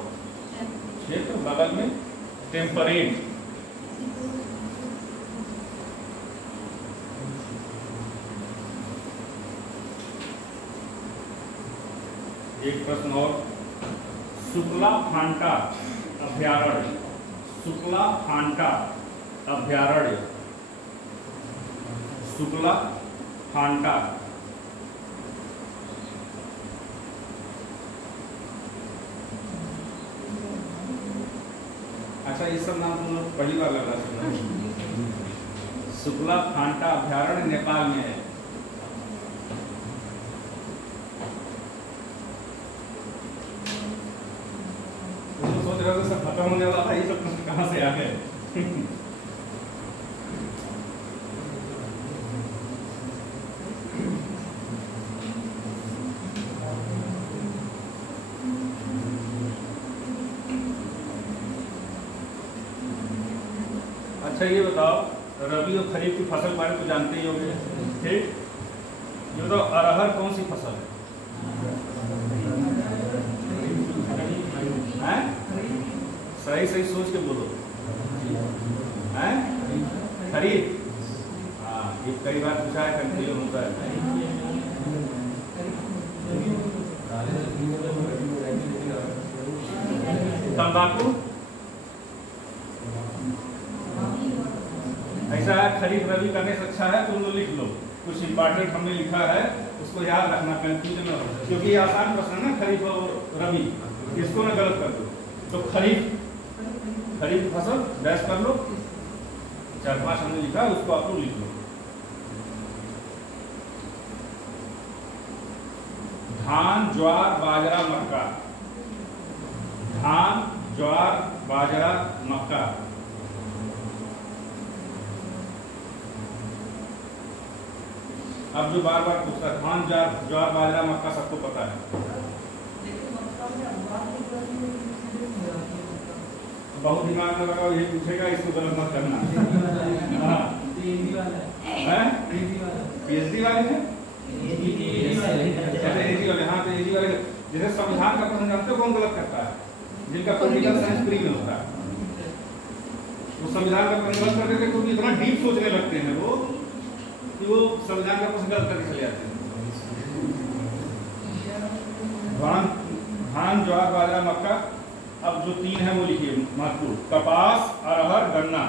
क्षेत्र, बगल में टेम्परेट। एक प्रश्न और, शुक्ला फांटा अभयारण्य। शुक्ला फांटा अभयारण्य। शुक्ला फांटा अच्छा, ये सब नाम तुम लोग पहली बार लग रहा है। शुक्ला फांटा अभयारण्य नेपाल में है। सोच रहे हो सब खत्म होने वाला था, ये सब प्रश्न कहाँ से आ गए? अच्छा ये बताओ, रबी और खरीफ की फसल बारे तो जानते ही होंगे। ठीक, ये बताओ अरहर कौन सी फसल है? सही सही सोच के बोलो। हैं? खरीफ। हाँ, ये कई बार पूछा है, कंफ्यूजन होता है। तंबाकू ऐसा है, खरीफ रबी करने से अच्छा है, तुम लोग लिख लो। कुछ इंपॉर्टेंट हमने लिखा है, उसको याद रखना, कंफ्यूजन न हो, क्योंकि ये आसान प्रश्न है ना, खरीफ और रबी, इसको ना गलत कर दो। तो खरीफ फसल डैश कर लो, 4-5 हमने लिखा है, उसको आप लोग लिख लो। धान, ज्वार, बाजरा, मक्का। धान, ज्वार, बाजरा, मक्का। अब जो बार बार पूछता है, धान, ज्वार, बाजरा, मक्का सबको पता है। बहुत दिमाग में लगाओ, ये पूछेगा, इसको गलत मत करना। पीएचडी वाले हैं, एजी वाले। हाँ, तो एजी वाले जैसे संविधान का प्रश्न जानते हो कौन गलत करता है? जिनका पॉलिटिकल साइंस प्री में होता है, वो संविधान का प्रश्न गलत कर देते, क्योंकि इतना डीप सोचने लगते हैं वो कि वो संविधान का प्रश्न गलत करके चले जाते हैं। धान, ज्वार, बाजरा, मक्का। अब जो 3 है वो लिखिए महत्वपूर्ण, कपास, अरहर, गन्ना।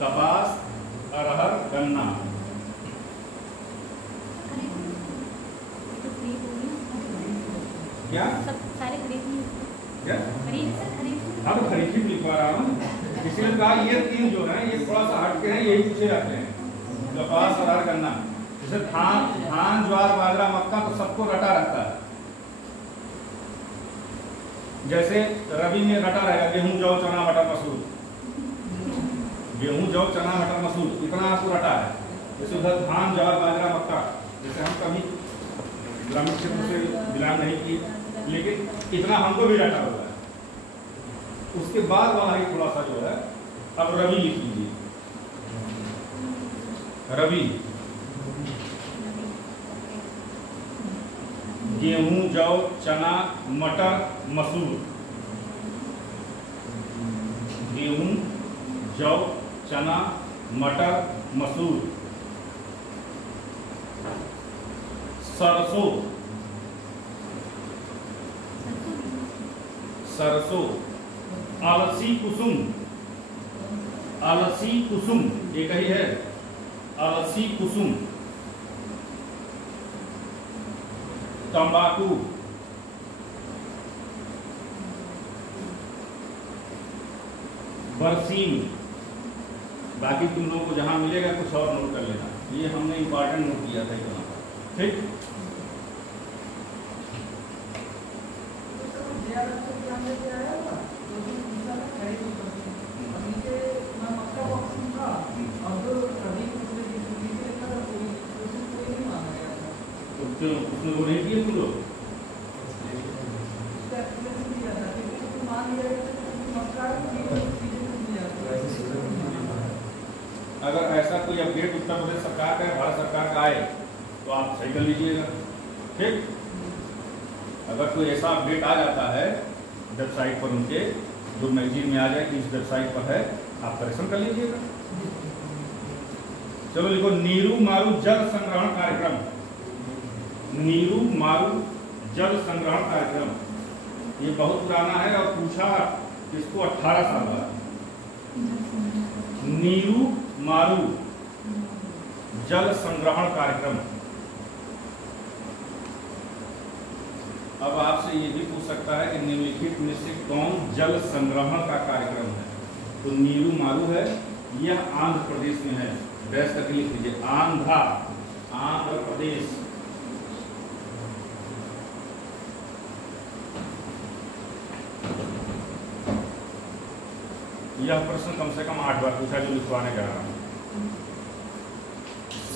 कपास, अरहर, गन्ना। क्या सारे क्या? हाँ, तो खरीफ ही लिखवा रहा हूँ, इसलिए कहा ये 3 जो है ये थोड़ा सा हटके हैं, यही पूछे जाते हैं, कपास, अरहर, गन्ना। जैसे धान, ज्वार, बाजरा, मक्का तो सबको रटा रहता है। जैसे रबी में रटा रहेगा गेहूं, जौ, चना, मटर, मसूर। गेहूं, जौ, चना, मटर, मसूर, इतना आपको रटा है। जैसे उधर धान, ज्वार, बाजरा, मक्का। जैसे हम कभी ग्रामीण क्षेत्र से बिलोंग नहीं किए, लेकिन इतना हमको भी रटा हुआ है। उसके बाद वाला ही थोड़ा सा जो है, अब रबी लिख लीजिए। रबी, गेहूं, जौ, चना, मटर, मसूर। गेहूं, जौ, चना, मटर, मसूर। सरसों, सरसों। अलसी, कुसुम। अलसी, कुसुम, एक ही है, अलसी, कुसुम। तंबाकू, बरसीम। बाकी तुम लोगों को जहाँ मिलेगा कुछ और नोट कर लेना, ये हमने इम्पोर्टेंट नोट किया था इतना, ठीक। तो उसमें वो नहीं किए तुम लोग? अगर ऐसा कोई अपडेट उत्तर प्रदेश सरकार का, भारत सरकार का आए तो आप सही कर लीजिएगा, ठीक। अगर कोई ऐसा अपडेट आ जाता है वेबसाइट पर उनके, जो मैगजीन में आ जाए कि इस वेबसाइट पर है, आप करेक्शन कर लीजिएगा। चलो लिखो, नीरू मारू जल संग्रहण कार्यक्रम। नीरू मारू जल संग्रहण कार्यक्रम, ये बहुत पुराना है और पूछा इसको 18 साल बाद। नीरू मारू जल संग्रहण कार्यक्रम। अब आपसे ये भी पूछ सकता है कि निम्नलिखित में से कौन जल संग्रहण का कार्यक्रम है? तो नीरू मारू है, यह आंध्र प्रदेश में है, डैश करके लिख लीजिए, आंध्र प्रदेश। यह प्रश्न कम से कम 8 बार पूछा, जो लिखवाने जा रहा हूं।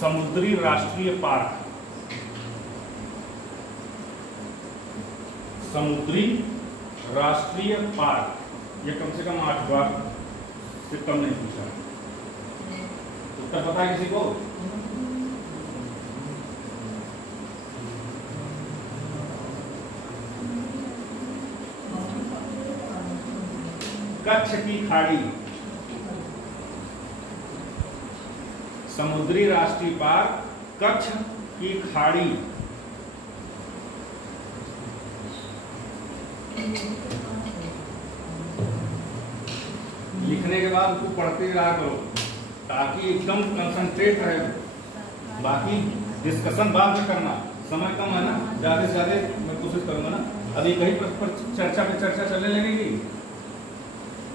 समुद्री राष्ट्रीय पार्क, समुद्री राष्ट्रीय पार्क, यह कम से कम 8 बार से कम नहीं पूछा। उत्तर पता है किसी को? कच्छ की खाड़ी, समुद्री राष्ट्रीय पार्क कच्छ की खाड़ी। लिखने के बाद उसको पढ़ते रहा करो ताकि एकदम कंसंट्रेट रहे। बाकी डिस्कशन बाद में करना, समय कम है ना, ज्यादा से ज्यादा मैं कोशिश करूंगा ना। अभी कहीं पर चर्चा पे चर्चा चलने लगेगी,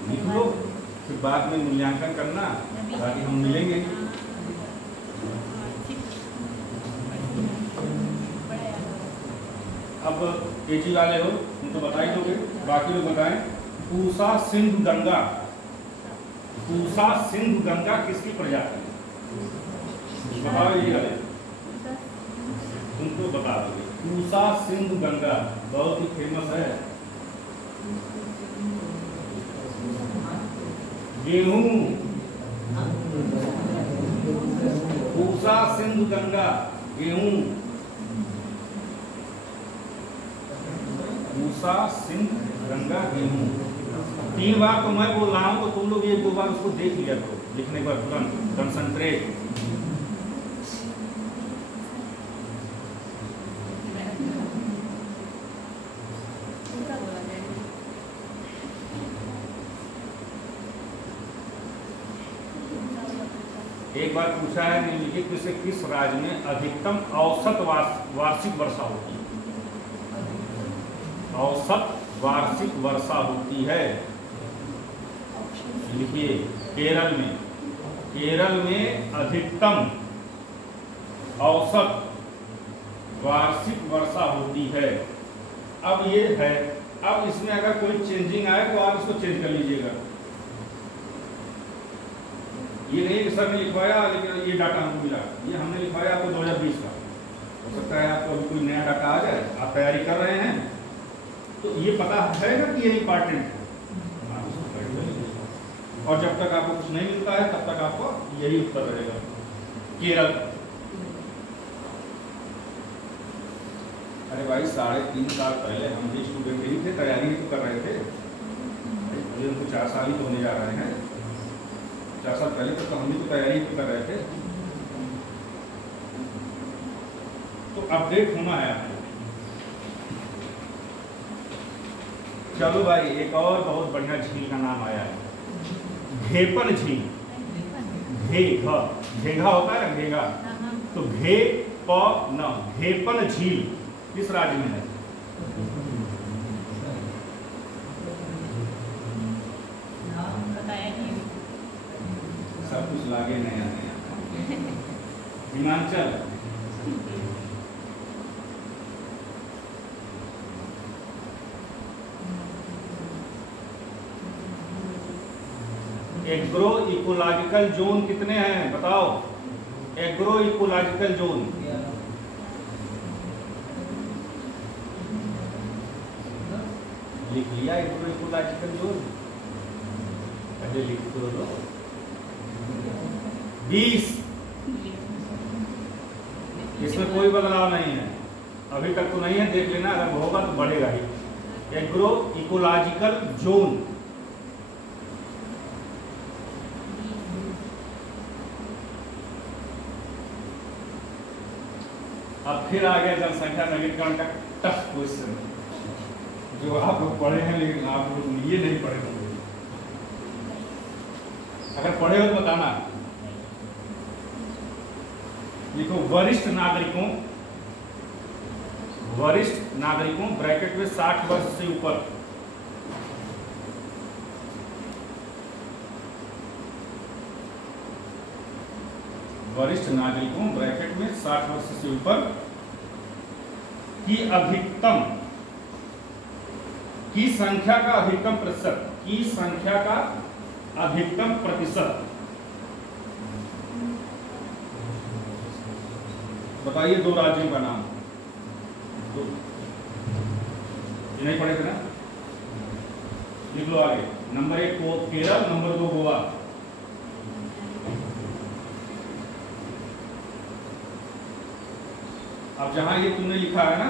लिख लो, फिर बाद में मूल्यांकन करना, ताकि हम मिलेंगे। अब केजी वाले हो तुम तो बता ही दोगे, बाकी लोग बताएं। पूसा सिंधु गंगा, पूसा सिंधु गंगा किसकी प्रजाति है? बताओ ये वाले, तुम तो बता दोगे। पूसा सिंधु गंगा बहुत ही फेमस है। गेहूं, पूसा सिंधु गंगा गेहूं, पूसा सिंधु गंगा गेहूं। 3 बार तो मैं बोल रहा हूं, तो तुम लोग 1-2 बार उसको देख लिया करो, लिखने के बाद तुरंत कंसंट्रेट। एक बार पूछा है निम्नलिखित में से किस राज्य में अधिकतम औसत वार्षिक वर्षा होती है? औसत वार्षिक वर्षा होती है, लिखिए केरल में। केरल में अधिकतम औसत वार्षिक वर्षा होती है। अब ये है, अब इसमें अगर कोई चेंजिंग आए तो आप इसको चेंज कर लीजिएगा। ये नहीं सर ने लिखवाया लेकिन ये डाटा हमको मिला, ये हमने लिखवाया आपको 2020 का। हो सकता है आपको अभी कोई नया डाटा आ जाए, आप तैयारी कर रहे हैं तो ये पता है ना कि ये इंपॉर्टेंट है, और जब तक आपको कुछ नहीं मिलता है तब तक आपको यही उत्तर रहेगा। केरल, अरे भाई 3.5 साल पहले हम भी स्टूडेंट ही थे, तैयारी तो कर रहे थे, अभी तो 4 साल ही तो होने जा रहे हैं। 4 साल पहले तक तो हम भी तो तैयारी कर रहे थे, तो अपडेट होना है आपको। चलो भाई, एक और बहुत बढ़िया झील का नाम आया है, घेपन झील। घेघा होता है ना, घेघा, तो घेपन झील किस राज्य में है? बताया नहीं। हिमाचल। एग्रो इकोलॉजिकल जोन कितने हैं बताओ? एग्रो इकोलॉजिकल जोन लिख लिया? एग्रो इकोलॉजिकल जोन पहले लिख दो। 20। इसमें कोई बदलाव नहीं है, अभी तक तो नहीं है, देख लेना, अगर होगा तो बढ़ेगा ही। एग्रो इकोलॉजिकल जोन अब फिर आ गया जनसंख्या नवीकरण का टफ क्वेश्चन, जो आप लोग पढ़े हैं लेकिन आप लोग ये नहीं पढ़े होंगे। अगर पढ़े हो तो बताना। लिखो वरिष्ठ नागरिकों ब्रैकेट में 60 वर्ष से ऊपर, वरिष्ठ नागरिकों ब्रैकेट में 60 वर्ष से ऊपर की अधिकतम की संख्या का अधिकतम प्रतिशत, की संख्या का अधिकतम प्रतिशत बताइए। 2 राज्यों का नाम, दो ये नहीं पढ़े थे ना, लिख लो आगे। Number 1 Kerala, number 2 Goa. अब जहां ये तुमने लिखा है ना,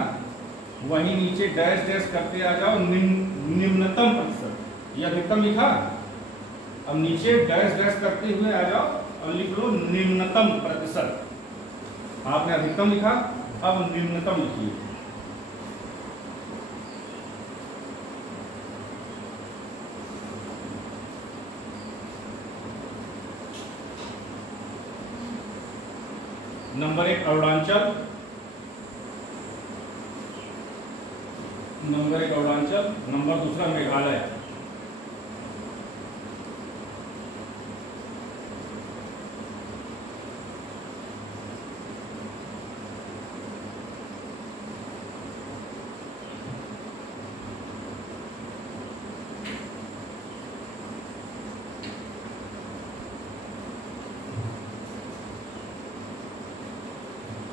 वहीं नीचे डैश डैश करते आ जाओ निम्नतम प्रतिशत। ये अधिकतम लिखा, अब नीचे डैश डैश करते हुए आ जाओ और लिख लो निम्नतम प्रतिशत। आपने अधिकतम लिखा, अब निम्नतम लिखिए। Number 1 Arunachal, number 1 Arunachal, number 2 Meghalaya.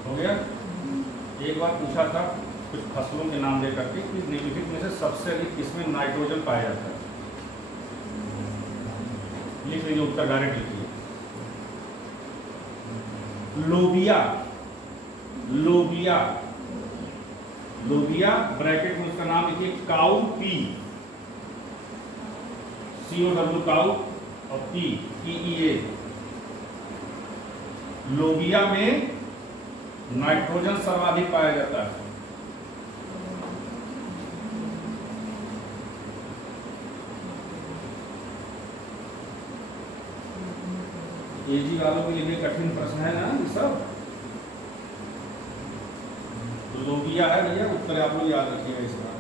हो गया? एक बार पूछा था कुछ फसलों के नाम दे करके कि निम्नलिखित में से सबसे अधिक किसमें नाइट्रोजन पाया जाता है। लिख लीजिए, उत्तर डायरेक्ट लिखिए। लोबिया, लोबिया, लोबिया ब्रैकेट में उसका नाम लिखिए काउ पी, COW काउ और PEA। लोबिया में नाइट्रोजन सर्वाधिक पाया जाता है। एजी वालों के लिए कठिन प्रश्न है ना ये सब। लोबिया है भैया, उत्तर आप लोग याद रखिएगा इस बार।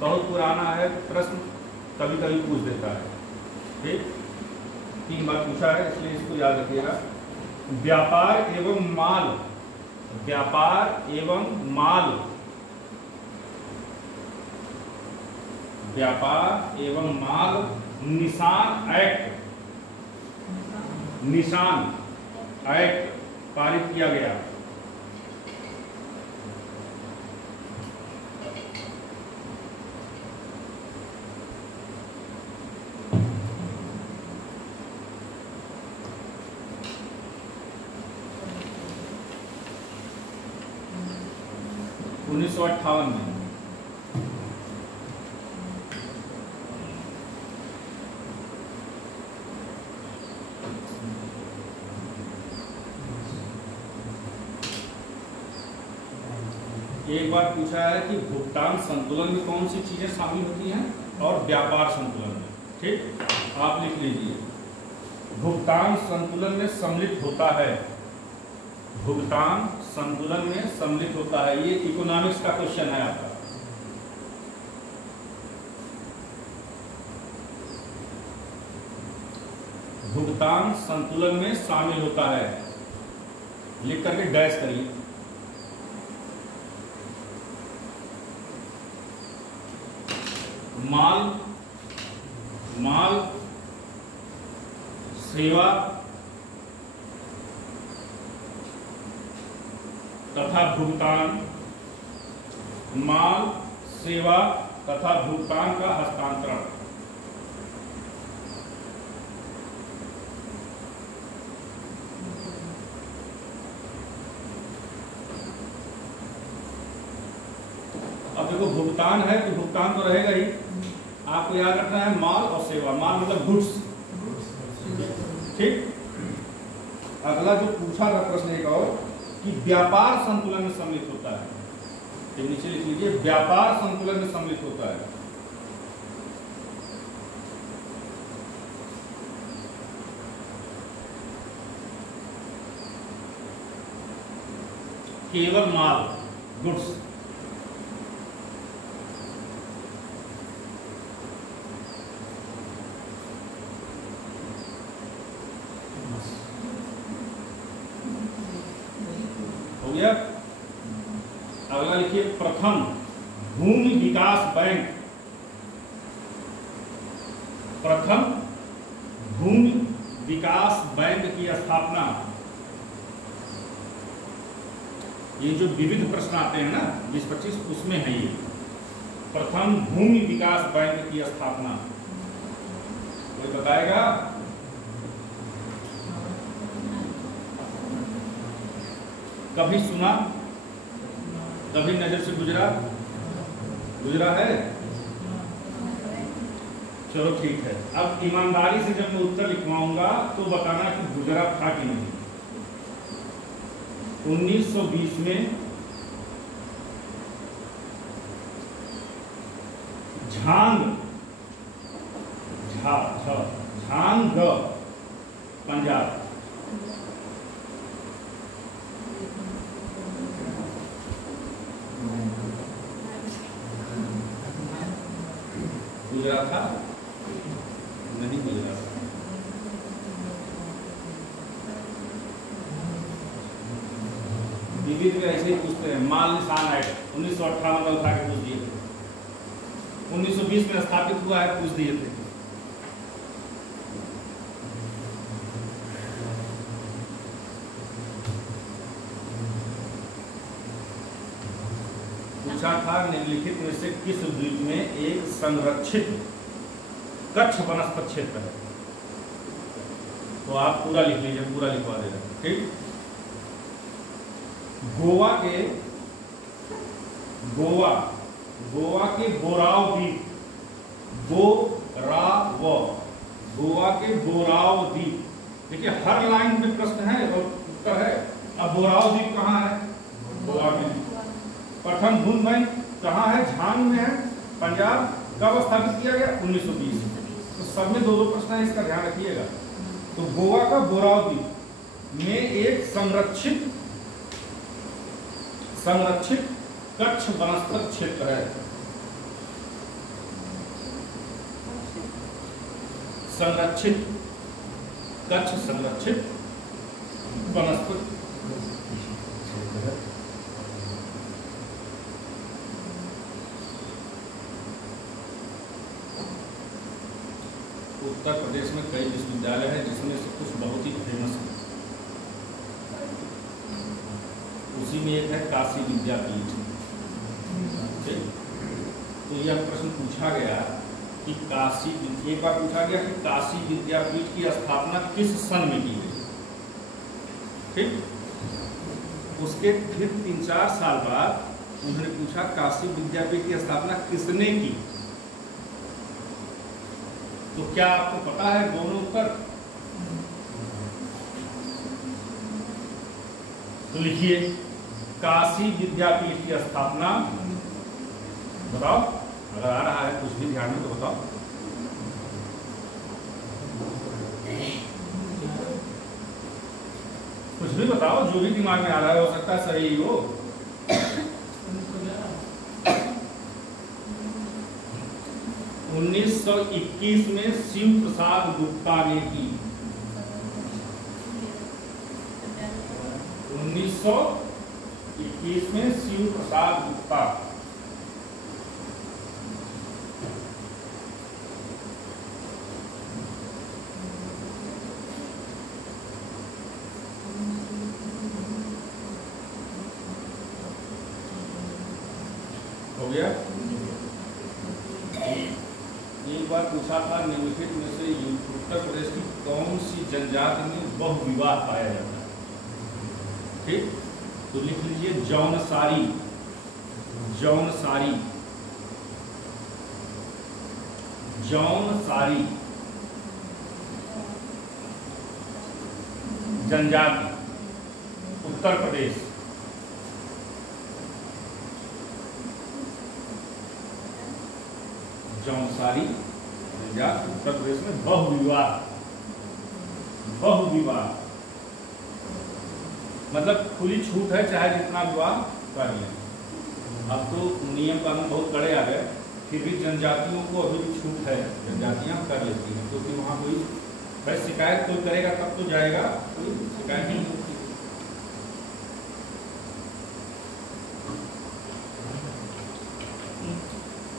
बहुत पुराना है प्रश्न, कभी कभी पूछ देता है। ठीक, 3 बार पूछा है इसलिए इसको याद रखिएगा। व्यापार एवं माल, व्यापार एवं माल, व्यापार एवं माल निशान एक्ट, निशान एक्ट पारित किया गया। उन्नीस सौ 58 में। एक बार पूछा है कि भुगतान संतुलन में कौन सी चीजें शामिल होती हैं और व्यापार संतुलन में। ठीक, आप लिख लीजिए। भुगतान संतुलन में सम्मिलित होता है, भुगतान संतुलन में सम्मिलित होता है। ये इकोनॉमिक्स का क्वेश्चन है आपका। भुगतान संतुलन में शामिल होता है। लिख करके डैश करिए। माल सेवा तथा भुगतान, माल सेवा तथा भुगतान का हस्तांतरण। अब देखो भुगतान है तो भुगतान तो रहेगा ही, आपको याद रखना है माल और सेवा। माल मतलब गुड्स, ठीक। अगला जो पूछा था प्रश्न एक और कि व्यापार संतुलन में सम्मिलित होता है, तो नीचे लिख लीजिए व्यापार संतुलन में सम्मिलित होता है। केवल माल गुड्स, हो गया। अगला लिखिए प्रथम भूमि विकास बैंक। प्रथम भूमि विकास बैंक की स्थापना। ये जो विविध प्रश्न आते हैं ना 20-25 उसमें है ये प्रथम भूमि विकास बैंक की स्थापना। कोई बताएगा? कभी सुना, कभी नजर से गुजरा है? चलो ठीक है। अब ईमानदारी से जब मैं उत्तर लिखवाऊंगा तो बताना कि गुजरा था कि नहीं। 1920 में झांग पंजाब, गुजरा था? नहीं गुजरा था। विविध में ऐसे ही पूछते हैं। माल निशान एक्ट 1958 में उठा के पूछ दिए थे, 1920 में स्थापित हुआ है, पूछ दिए थे। पूछा था निम्नलिखित में से किस द्वीप में एक संरक्षित कच्छ वनस्पत क्षेत्र है? तो आप पूरा लिख लीजिए, पूरा लिखवा दे रहे, ठीक। गोवा के बोराव द्वीप, गोवा के बोराव द्वीप। देखिए हर लाइन में प्रश्न है और उत्तर है। अब बोराव द्वीप कहाँ है? गोवा में। प्रथम भूमि बैंक कहाँ है? झांग में है, पंजाब। कब स्थापित किया गया? 1920। तो सब में दो प्रश्न है, इसका ध्यान रखिएगा। तो गोवा का बोराव द्वीप में एक संरक्षित कच्छ वनस्पत क्षेत्र है। संरक्षित वनस्पत क्षेत्र है। उत्तर प्रदेश में कई विश्वविद्यालय हैं जिसमें से कुछ बहुत ही फेमस है। उसी में एक है काशी विद्यापीठ। तो यह प्रश्न पूछा गया कि एक बार पूछा गया कि काशी विद्यापीठ की स्थापना किस सन में की गई, ठीक। उसके फिर 3-4 साल बाद उन्होंने पूछा काशी विद्यापीठ की स्थापना किसने की। तो क्या आपको पता है दोनों उत्तर? तो लिखिए काशी विद्यापीठ की स्थापना, बताओ। अगर आ रहा है कुछ भी ध्यान में तो बताओ। कुछ भी बताओ, जो भी दिमाग में आ रहा है, हो सकता है सही ही हो। 1921 में शिव प्रसाद गुप्ता ने की। 1921 में शिव प्रसाद गुप्ता। हो गया। एक बार पूछा था निम्नलिखित में से उत्तर प्रदेश की कौन सी जनजाति में बहुविवाह पाया जाता है? ठीक, तो लिख लीजिए जौनसारी। जौनसारी, जौनसारी जनजाति, उत्तर प्रदेश। जौनसारी जनजाति उत्तर प्रदेश में बहुविवाह। बहुविवाह मतलब खुली छूट है, चाहे जितना विवाह कर लें। अब तो नियम कानून बहुत कड़े आ गए, फिर भी जनजातियों को अभी भी छूट है, जनजातियां कर लेती हैं, क्योंकि वहाँ कोई भाई शिकायत कोई करेगा तब तो जाएगा, कोई शिकायत नहीं होती।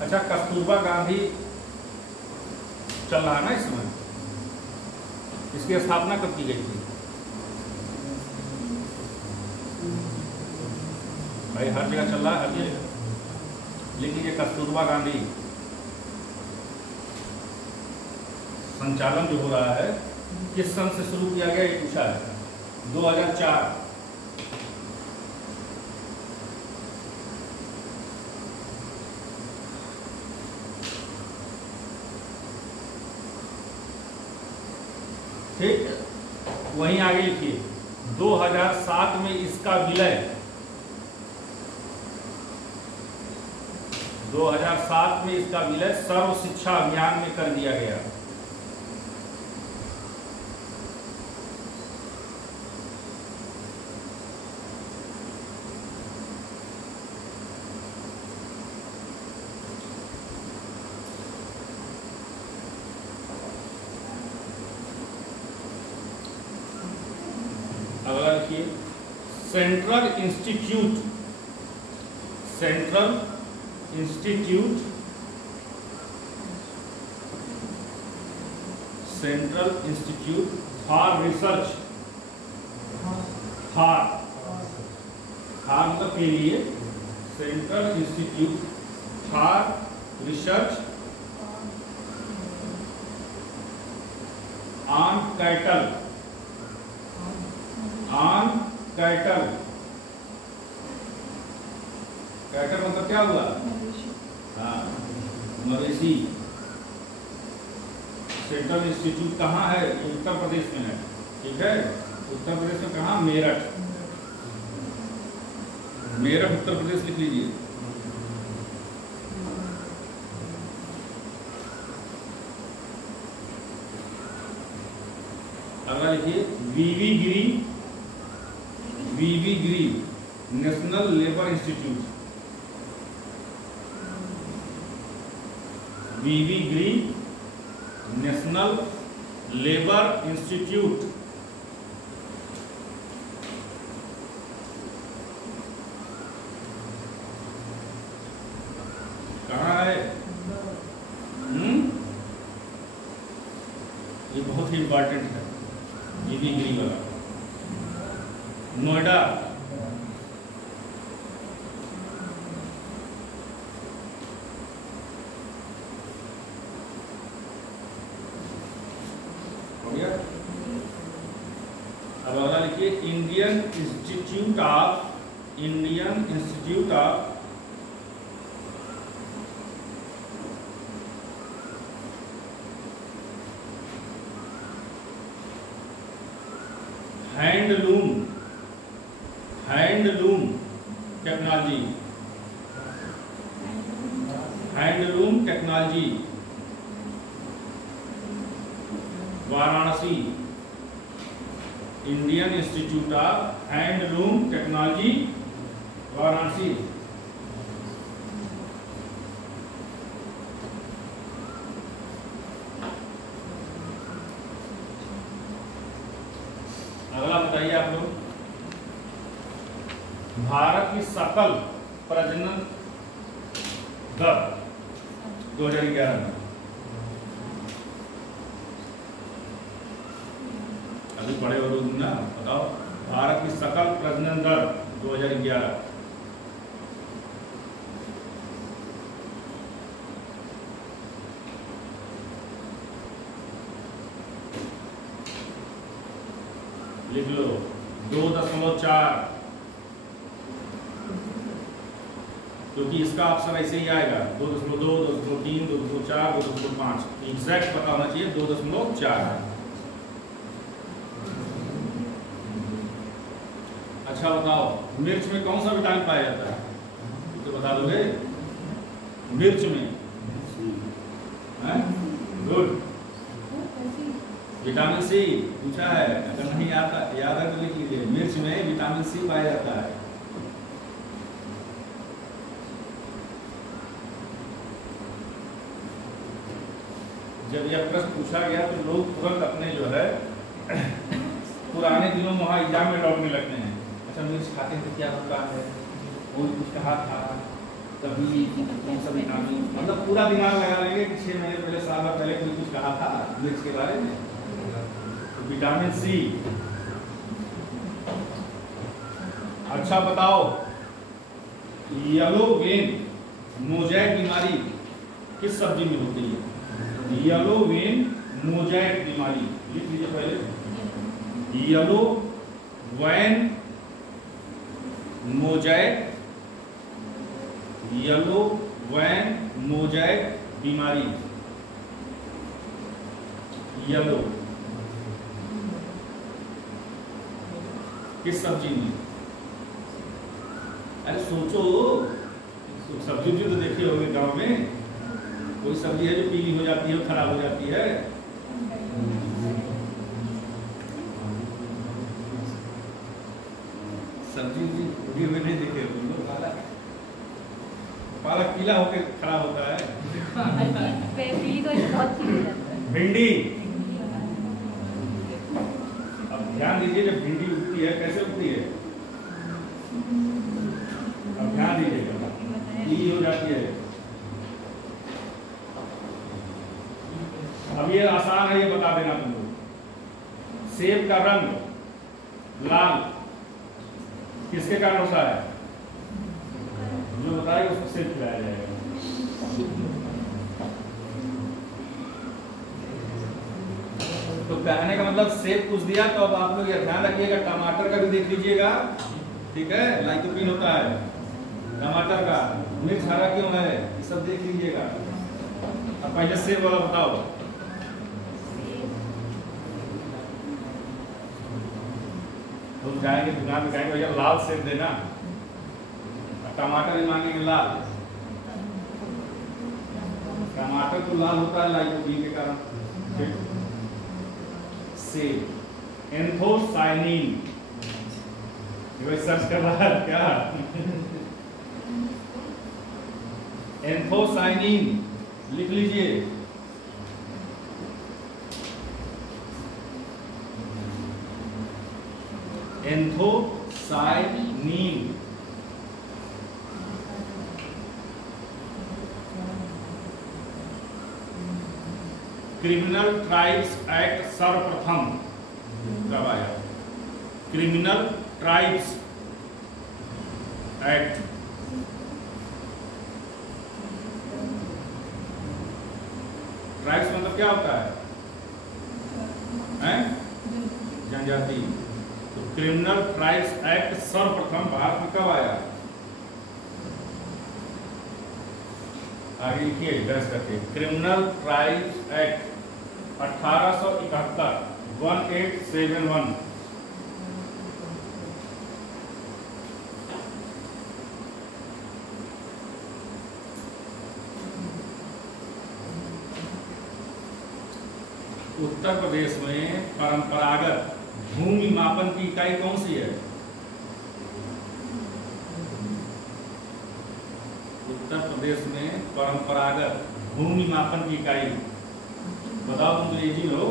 अच्छा, कस्तूरबा गांधी चल रहा है ना इस समय, इसकी स्थापना कब की गई थी? भाई हर जगह चल रहा है, हर जगह। लेकिन ये कस्तूरबा गांधी संचालन जो हो रहा है किस सन से शुरू किया गया, ये पूछा है। 2004। ठीक, वहीं आगे लिखिए 2007 में इसका विलय, 2007 में इसका विलय सर्व शिक्षा अभियान में कर दिया गया। अगला लिखिए central institute, central institute, central institute for research, for मतलब के लिए, central institute for research on cattle, on cattle. Cattle मतलब क्या हुआ? हाँ, मवेशी। सेंट्रल इंस्टीट्यूट कहाँ है? उत्तर प्रदेश में है। ठीक है, उत्तर प्रदेश में कहाँ? मेरठ। मेरठ उत्तर प्रदेश लिख लीजिए। अगला लिखिए वीवी गिरी, वीवी गिरी नेशनल लेबर इंस्टीट्यूट, वीवी गिरी नेशनल लेबर इंस्टीट्यूट। कहाँ है? ये बहुत ही इंपॉर्टेंट है, वीवी गिरी वाला। नोएडा, हो गया। अब अगला लिखिए Indian institute of, Indian institute of handloom, handloom technology, handloom technology Varanasi, Indian institute of handloom technology Varanasi. अगला बताइए आप लोग, भारत की सकल प्रजनन दर 2011 में, अभी पढ़े हो लोग ना, बताओ भारत की सकल प्रजनन दर 2011। लिख लो 2.4, क्योंकि इसका ऑप्शन ऐसे ही आएगा 2.2, 2.3, 2.4, 2.5, एग्जैक्ट पता होना चाहिए 2.4। अच्छा बताओ मिर्च में कौन सा विटामिन पाया जाता है, तो बता दोगे? मिर्च में गुड, विटामिन सी पूछा है, अगर नहीं याद है तो लिख लीजिए, मिर्च में विटामिन सी पाया जाता है। जब यह प्रश्न पूछा गया तो लोग तुरंत अपने जो है पुराने दिनों में वहाँ एग्जाम में लौटने लगते हैं। अच्छा मिर्च खाते थे क्या होता है, कोई कुछ कहा था तभी कौन सा विटामिन, मतलब पूरा दिमाग लगा लेंगे कि 6 महीने पहले, साल भर पहले कोई कुछ कहा था मिर्च के बारे में। तो विटामिन सी। अच्छा बताओ येलो वेन मोज़ेक बीमारी किस सब्जी में होती है? येलो वेन मोज़ेक बीमारी लिख लीजिए पहले, yellow vein mosaic, yellow vein mosaic बीमारी, येलो किस सब्जी में? अरे सोचो, सब्जी भी तो देखी होगी गांव में, कोई सब्जी है जो पीली हो जाती है, खराब हो जाती है। सब्जी उगी हुई नहीं देखे तुम लोग? पालक पीला होकर खराब होता है। भिंडी, अब ध्यान दीजिए जब भिंडी उगती है कैसे उगती है, अब ध्यान दीजिएगा, पीली हो जाती है। अब ये आसान है, ये बता देना तुम लोग। सेब का रंग लाल किसके कारण होता है? जो बताएगा उसको सेब खिलाया जाएगा। तो कहने का मतलब सेब कुछ दिया, तो अब आप लोग ये ध्यान रखिएगा, टमाटर का भी देख लीजिएगा, ठीक है? लाइकोपीन होता है टमाटर का, मिर्च हरा क्यों है, ये सब देख लीजिएगा। अब पहले सेब वाला बताओ। लोग जाएंगे दुकान में, कहेंगे भैया लाल सेब देना, टमाटर भी मांगेंगे लाल। टमाटर तो लाल होता है लाइकोपीन के कारण। सेब एंथोसायनिन, सर्च कर रहा है क्या? एंथोसायनिन लिख लीजिए। एंथोसायनिन क्रिमिनल ट्राइब्स एक्ट सर्वप्रथम कब आया? क्रिमिनल ट्राइब्स एक्ट ट्राइब्स मतलब क्या होता है? जनजाति। तो क्रिमिनल ट्राइब्स एक्ट सर्वप्रथम भारत में कब आया? आगे लिखिए दर्ज करके, criminal tribes act 1871 1871। Uttar Pradesh में परंपरागत भूमि मापन की इकाई कौन सी है? उत्तर प्रदेश में परंपरागत भूमि मापन की इकाई बताओ। तुम तो एजी हो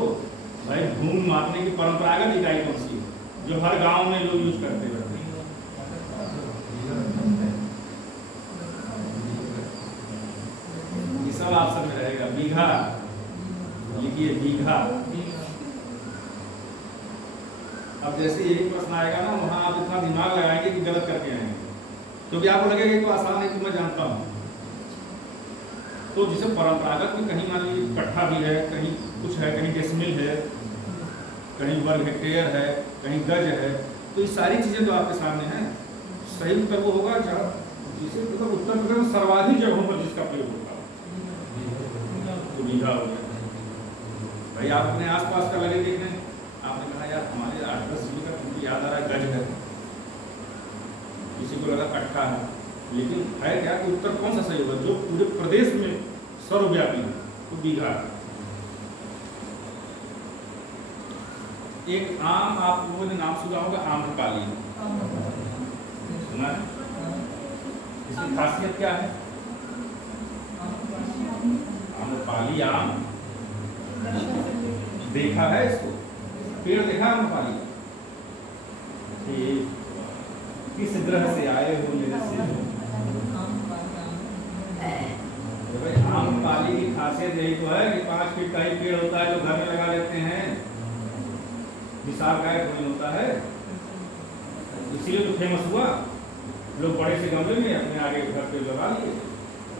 भाई, भूमि मापने की परंपरागत इकाई कौन सी है जो हर गांव में लोग यूज करते हैं? लिखिए बीघा। अब जैसे यही प्रश्न आएगा ना, वहाँ आप इतना दिमाग लगाएंगे कि गलत करके आएंगे, क्योंकि आपको लगेगा कि तो आसान है, तो मैं जानता हूँ। तो जिसे परंपरागत में कहीं मान लीजिए कट्ठा भी है, कहीं कुछ है, कहीं डेसिमल है, कहीं वर्ग हेक्टेयर है, कहीं गज है, तो ये सारी चीजें तो आपके सामने हैं। सही उत्तर वो होगा जिसे मतलब उत्तर प्रदेश में सर्वाधिक जगहों पर जिसका प्रयोग होगा तो बीघा हो गया। भाई आप अपने आसपास का लगे देखने, आपने कहा यार हमारे 8-10 जिले का तुमको याद आ रहा है गज है, किसी को लगा कट्ठा है, लेकिन है क्या कि उत्तर कौन सा सही होगा जो पूरे प्रदेश में सर्वव्यापी है, तो बीघा। एक आम आप लोगों ने नाम सुना होगा, आम्रपाली, सुना है? इसकी खासियत क्या है? आम्रपाली आम देखा है, इसको पेड़ देखा आम्रपाली? किस ग्रह से आए हो मेरे से? आम्रपाली की खासियत यही तो है कि 5 फीट का ही पेड़ होता है जो घर में लगा लेते हैं, विशालकाय कोई होता है, इसीलिए तो फेमस हुआ। लोग बड़े से गमले में अपने आगे घर पे लगा लिए,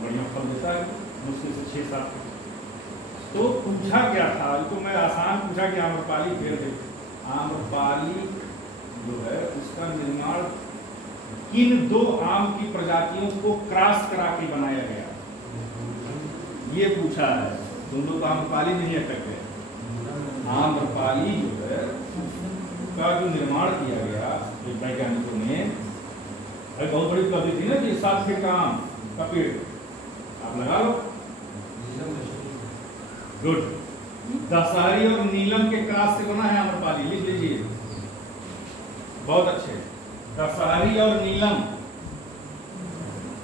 बढ़िया फल देता है, मुश्किल से 6-7। तो पूछा क्या था, तो मैं आसान पूछा कि आम्रपाली पेड़ है। आम्रपाली जो है उसका निर्माण किन 2 आम की प्रजातियों को क्रॉस करा के बनाया गया, ये पूछा है। तुम लोग आम्रपाली नहीं है करते। आम्रपाली जो है का जो निर्माण किया गया वैज्ञानिकों ने, बहुत बड़ी उपलब्धि थी ना कि 7 फीट का आम का पेड़ आप लगा लो, गुड। दशहरी और नीलम के क्रॉस से बना है आम्रपाली, लिख लीजिए, बहुत अच्छे। दशहरी और नीलम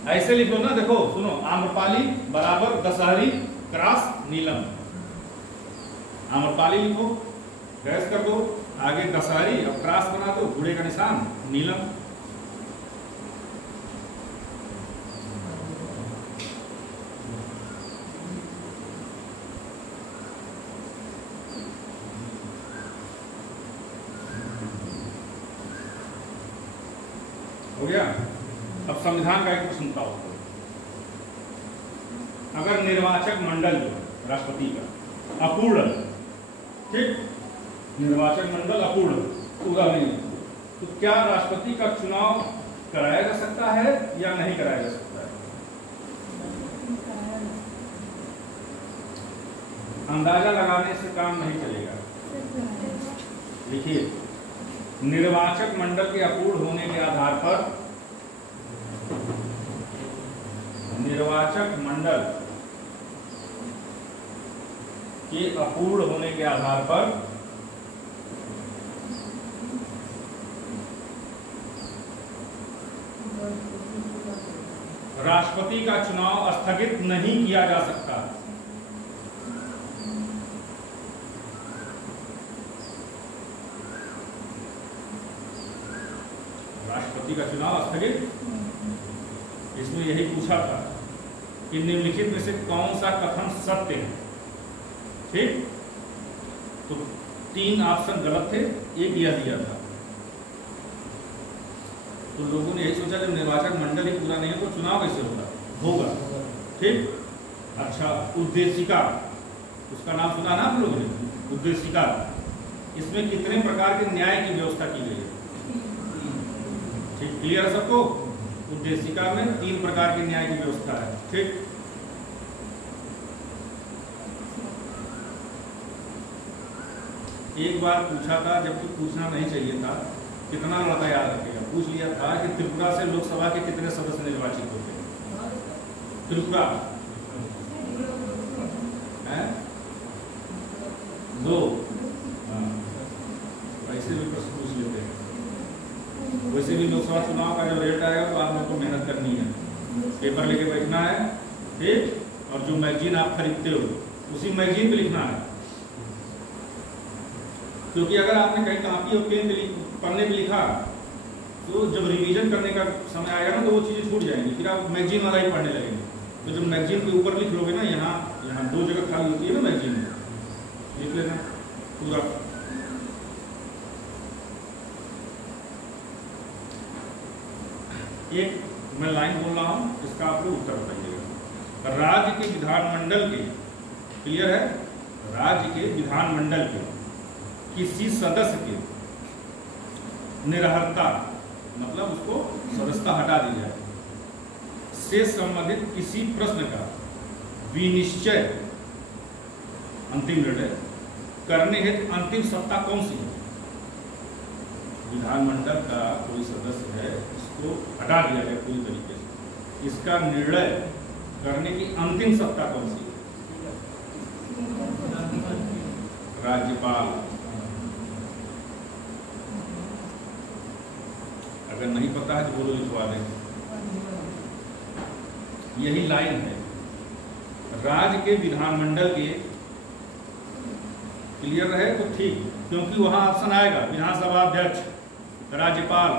ऐसे लिखो ना, देखो सुनो, आम्रपाली बराबर दशहरी क्रॉस नीलम। आम्रपाली लिखो, गैस कर दो, आगे दशहरी और क्रॉस बना दो, घोड़े का निशान नीलम। हो गया। अब संविधान का एक प्रश्न था, अगर निर्वाचक मंडल जो है राष्ट्रपति का अपूर्ण, ठीक, निर्वाचक मंडल अपूर्ण पूरा नहीं, तो क्या राष्ट्रपति का चुनाव कराया जा सकता है या नहीं कराया जा सकता है? अंदाजा लगाने से काम नहीं चलेगा। देखिए, निर्वाचक मंडल के अपूर्ण होने के आधार पर, निर्वाचक मंडल के अपूर्ण होने के आधार पर राष्ट्रपति का चुनाव स्थगित नहीं किया जा सकता। राष्ट्रपति का चुनाव स्थगित, इसमें यही पूछा था कि निम्नलिखित में से कौन सा कथन सत्य है, ठीक? तो 3 ऑप्शन गलत थे, एक यह दिया था। तो लोगों ने यही सोचा जब निर्वाचक मंडल ही पूरा नहीं है तो चुनाव कैसे होगा, ठीक? अच्छा, उद्देशिका, उसका नाम सुना ना आप लोगों ने, उद्देशिका, इसमें कितने प्रकार के न्याय की व्यवस्था की गई है? ठीक, क्लियर है सबको? उद्देशिका में 3 प्रकार के न्याय की व्यवस्था है, ठीक? एक बार पूछा था, जबकि पूछना नहीं चाहिए था, कितना लड़का याद रखेगा, पूछ लिया था कि त्रिपुरा से लोकसभा के कितने सदस्य निर्वाचित होते हैं? त्रिपुरा है 2। वैसे भी प्रश्न पूछ लेते हैं। वैसे भी लोकसभा चुनाव का जब रिजल्ट आएगा तो आप लोग को मेहनत करनी है, पेपर लेके बैठना है, ठीक? और जो मैगजीन आप खरीदते हो उसी मैगजीन पे लिखना है, क्योंकि अगर आपने कहीं कॉपी और पेन पे पढ़ने पे लिखा तो जब रिवीजन करने का समय आएगा ना तो वो चीज़ें छूट जाएंगी, फिर आप मैगजीन वाला ही पढ़ने लगेंगे। तो जब मैगजीन के ऊपर लिख लोगे ना, यहाँ 2 जगह खाली होती है ना मैगजीन में, लिख लेना पूरा। एक मैं लाइन बोल रहा हूं, इसका आप लोग उत्तर बताइएगा। राज्य के विधानमंडल के, क्लियर है, राज्य के विधानमंडल के किसी सदस्य के निरहरता, मतलब उसको सदस्यता हटा दी जाए, से संबंधित किसी प्रश्न का विनिश्चय, अंतिम निर्णय करने हेतु अंतिम सत्ता कौन सी है? विधानमंडल का कोई सदस्य है, इसको हटा दिया गया पूरी तरीके से, इसका निर्णय करने की अंतिम सत्ता कौन सी है? राज्यपाल। अगर नहीं पता है तो बोलो, लिखवा दें। यही लाइन है। राज्य के विधानमंडल के, क्लियर रहे तो ठीक, क्योंकि वहां ऑप्शन आएगा विधानसभा अध्यक्ष, राज्यपाल,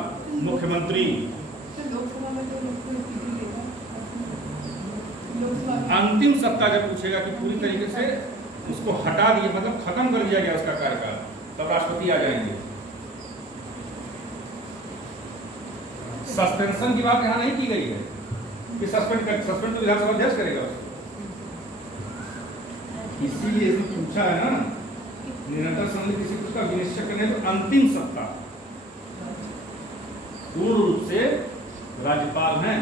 मुख्यमंत्री। लोकसभा में जो अंतिम सत्ता जब पूछेगा कि पूरी तरीके से उसको हटा दिए, मतलब खत्म कर दिया गया उसका कार्यकाल, तब राष्ट्रपति आ जाएंगे। सस्पेंशन की बात यहां नहीं की गई है कि सस्पेंड तो विधानसभा अध्यक्ष करेगा उसको, इसीलिए इसमें पूछा है ना, निरंतर संबंधित किसी कुछ का विनिश्चय करने तो अंतिम सत्ता पूर्ण रूप से राज्यपाल हैं।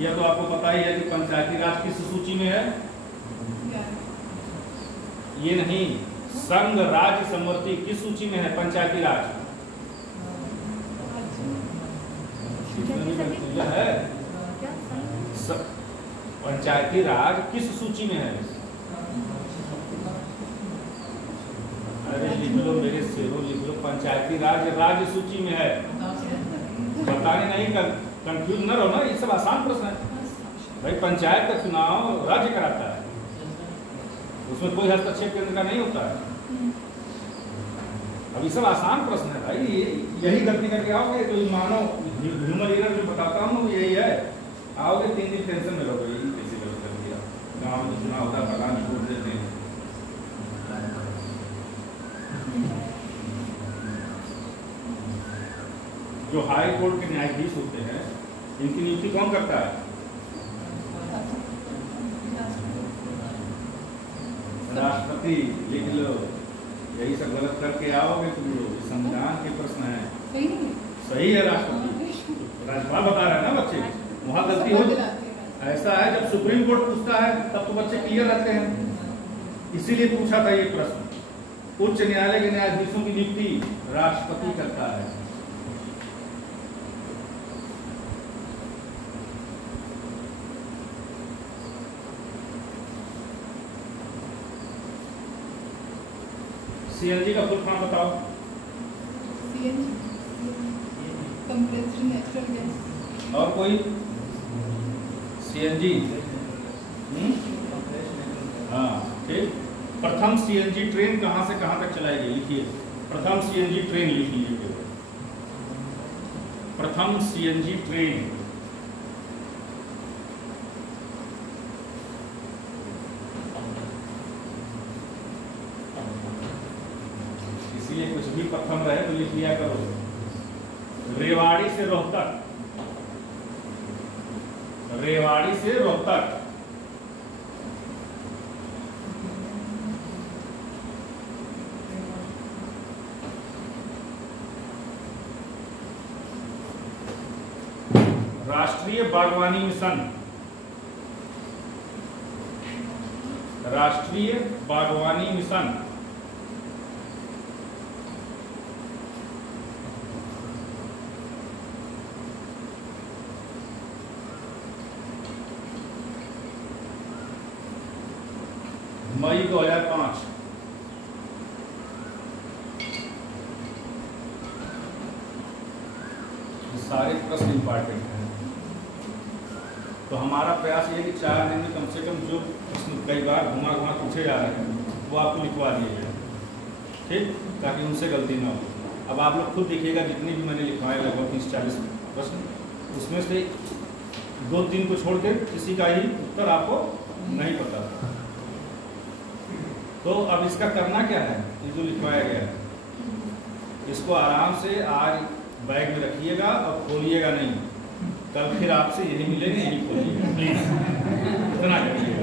यह तो आपको पता ही है कि पंचायती राज किस सूची में है? ये नहीं, संघ राज्य समवर्ती किस सूची में है? पंचायती राज है। पंचायती राज किस सूची में है? अरे लिख लो मेरे शेरों, लिख लो, पंचायती राज राज्य सूची में है। बताने नहीं, कंफ्यूज न रहो ना, ये सब आसान प्रश्न है भाई। पंचायत का चुनाव राज्य कराता है, उसमें कोई हस्तक्षेप केंद्र का नहीं होता है। अब ये सब आसान प्रश्न है भाई, यही गलती करके आओगे तो मानो ह्यूमन एरर जो बताता हूँ यही है, आओगे 3 दिन टेंशन में रहोगे, यही कैसे गलत कर दिया, गाँव में चुनाव होता, प्रधान छोड़ देते हैं। जो हाई कोर्ट के न्यायाधीश होते हैं, इनकी नियुक्ति कौन करता है? राष्ट्रपति। लिख लो, यही सब गलत करके आओगे तुम लोग, संविधान के प्रश्न है। सही है, राष्ट्रपति। राज्यपाल बता रहा है ना बच्चे, वहां गलती हो। ऐसा है जब सुप्रीम कोर्ट पूछता है तब तो बच्चे क्लियर रहते हैं, इसीलिए पूछा था ये प्रश्न। उच्च न्यायालय के न्यायाधीशों की नियुक्ति राष्ट्रपति करता है। सीएनजी का फुल फॉर्म बताओ। CNG, compressed natural gas. और कोई? सीएनजी, हाँ ठीक। प्रथम सीएनजी ट्रेन कहां से कहां तक चलाई गई? लिखिए, प्रथम सीएनजी ट्रेन लिख लीजिए। प्रथम सीएनजी ट्रेन कुछ भी प्रथम रहे तो लिख लिया करो। रेवाड़ी से रोहतक, रेवाड़ी से रोहतक। राष्ट्रीय बागवानी मिशन, राष्ट्रीय बागवानी मिशन मई 2005। सारे प्रश्न इंपॉर्टेंट हैं, तो हमारा प्रयास ये कि 4 दिन में कम से कम जो प्रश्न कई बार घुमा घुमा पूछे जा रहे हैं वो आपको लिखवा दिए जाए, ठीक, ताकि उनसे गलती ना हो। अब आप लोग खुद देखिएगा, जितने भी मैंने लिखवाए लगभग 30-40 प्रश्न, उसमें से 2-3 को छोड़ के किसी का ही उत्तर आपको नहीं पता। तो अब इसका करना क्या है, ये जो लिखवाया गया है, इसको आराम से आज बैग में रखिएगा और खोलिएगा नहीं। कल फिर आपसे यही मिलेंगे, यही खोलिएगा प्लीज, इतना करिएगा।